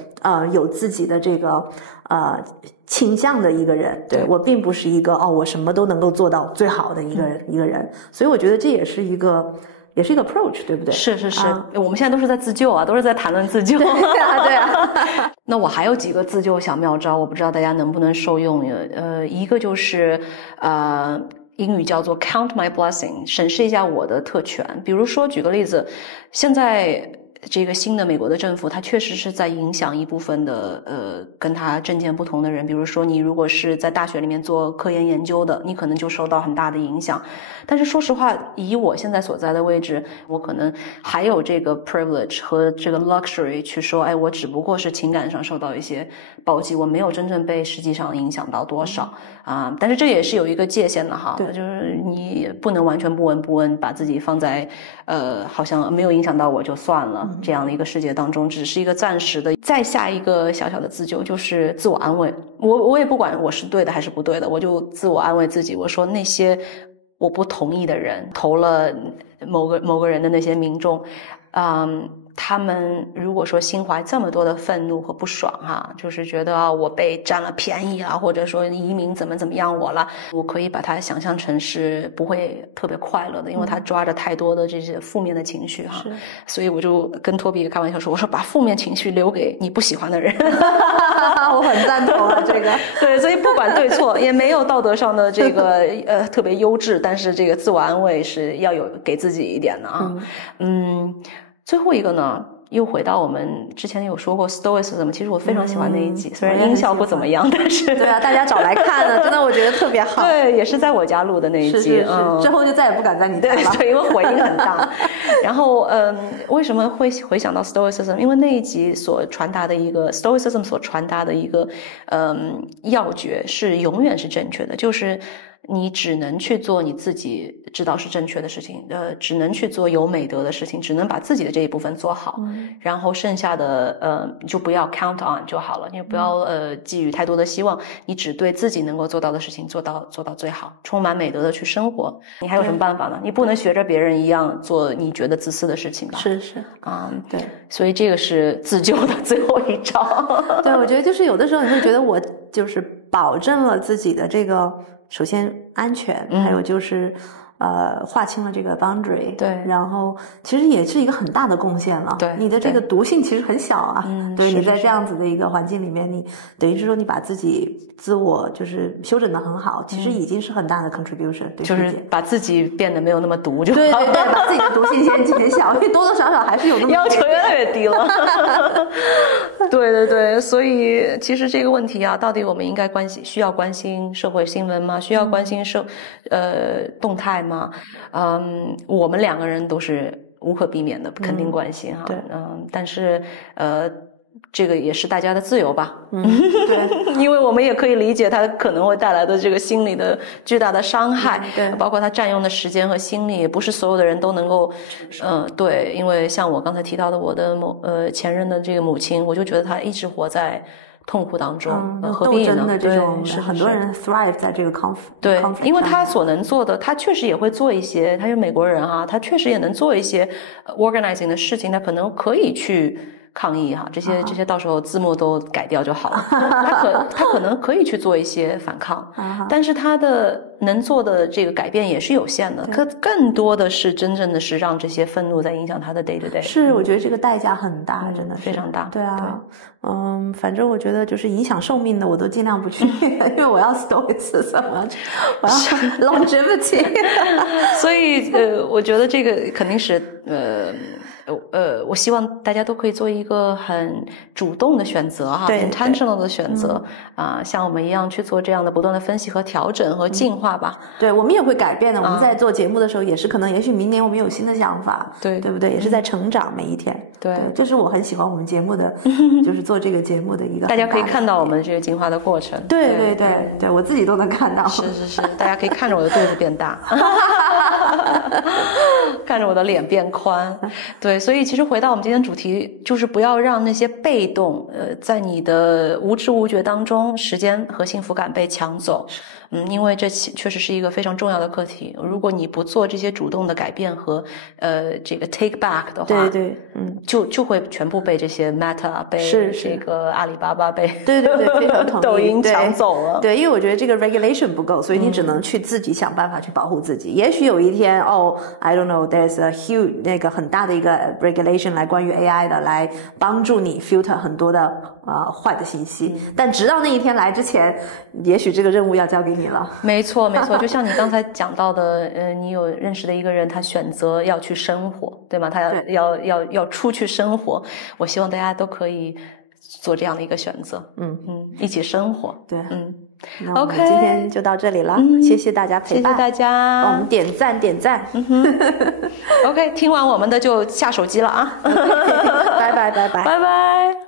有自己的这个倾向的一个人，对，我并不是一个我什么都能够做到最好的一个人，所以我觉得这也是一个 approach， 对不对？是，我们现在都是在自救啊，都是在谈论自救。对啊。那我还有几个自救小妙招，我不知道大家能不能受用。一个就是英语叫做 count my blessing， 审视一下我的特权。比如说举个例子，现在这个新的美国的政府，它确实是在影响一部分的跟他政见不同的人。比如说你如果是在大学里面做科研研究的，你可能就受到很大的影响。但是说实话，以我现在所在的位置，我可能还有这个 privilege 和这个 luxury 去说，我只不过是情感上受到一些暴击，我没有真正被实际上影响到多少但是这也是有一个界限的哈，就是你不能完全不闻，把自己放在好像没有影响到我就算了这样的一个世界当中，只是一个暂时的。再下一个小小的自救就是自我安慰，我也不管我是对的还是不对的，我就自我安慰自己，我说那些我不同意的人，投了某个人的那些民众他们如果说心怀这么多的愤怒和不爽就是觉得我被占了便宜或者说移民怎么样我了，我可以把它想象成是不会特别快乐的，因为他抓着太多的这些负面的情绪所以我就跟托比开玩笑说，我说把负面情绪留给你不喜欢的人。我很赞同这个。对，所以不管对错，也没有道德上的这个特别优质，但是这个自我安慰是要有给自己一点的最后一个呢，又回到我们之前有说过 Stoicism， 其实我非常喜欢那一集，虽然音效不怎么样，但是对啊，大家找来看了，真的我觉得特别好。对，也是在我家录的那一集，是之后就再也不敢在你家了，对，因为回音很大。然后为什么会回想到 Stoicism？ 因为那一集所传达的一个 Stoicism 所传达的一个要诀是永远是正确的，就是你只能去做你自己知道是正确的事情，只能去做有美德的事情，只能把自己的这一部分做好，然后剩下的就不要 count on 就好了，你不要寄予太多的希望，你只对自己能够做到的事情做到最好，充满美德的去生活。你还有什么办法呢？你不能学着别人一样做你觉得自私的事情吧？是对，所以这个是自救的最后一招。对，我觉得就是有的时候你会觉得我就是保证了自己的这个首先安全，还有就是划清了这个 boundary， 对，然后其实也是一个很大的贡献了。对，你的这个毒性其实很小对，你在这样子的一个环境里面，你等于是说你把自己自我就是修整得很好，其实已经是很大的 contribution，对，就是把自己变得没有那么毒就好。对，把自己的毒性先减小，因为多多少少还是有那么要求越来越低了。对，所以其实这个问题到底我们应该需要关心社会新闻吗？需要关心动态吗？我们两个人都是无可避免的肯定关心对，但是这个也是大家的自由吧，对，因为我们也可以理解它可能会带来的这个心理的巨大的伤害，对，包括它占用的时间和心力，也不是所有的人都能够，对，因为像我刚才提到的我的前任的这个母亲，我就觉得她一直活在痛苦当中，何必呢？斗争的这种，是很多人 thrive 在这个 conflict， 对，因为他所能做的，他确实也会做一些，他是美国人啊，他确实也能做一些 organizing 的事情，他可能可以去抗议哈，这些到时候字幕都改掉就好了。他可能可以去做一些反抗，但是他的能做的这个改变也是有限的，可更多的是真正的是让这些愤怒在影响他的 day to day。是，我觉得这个代价很大，真的非常大。对啊，反正我觉得就是影响寿命的，我都尽量不去，因为我要 stoicism， 我要 longevity。所以我觉得这个肯定是我希望大家都可以做一个很主动的选择哈， intentional 的选择像我们一样去做这样的不断的分析和调整和进化吧。对，我们也会改变的。我们在做节目的时候也是可能也许明年我们有新的想法，对不对？也是在成长每一天。对，这是我很喜欢我们节目的就是做这个节目的一个大家可以看到我们这个进化的过程。对，我自己都能看到。是，大家可以看着我的肚子变大看着我的脸变宽。对，所以其实回到我们今天主题，就是不要让那些被动在你的无知无觉当中，时间和幸福感被抢走。因为这确实是一个非常重要的课题。如果你不做这些主动的改变和这个 take back 的话，对，就会全部被这些 Meta 被这个阿里巴巴被对，非常同意抖音抢走了。对，因为我觉得这个 regulation 不够，所以你只能去自己想办法去保护自己。也许有一天I don't know, there's a huge 那个很大的一个 regulation 来关于 AI 的，来帮助你 filter 很多的坏的信息。但直到那一天来之前，也许这个任务要交给你了。没错，就像你刚才讲到的，你有认识的一个人，他选择要去生活，对吗？他要出去生活。我希望大家都可以做这样的一个选择，一起生活。对，那我们今天就到这里了，谢谢大家陪伴，谢谢大家，帮我们点赞。OK， 听完我们的就下手机了啊，拜拜。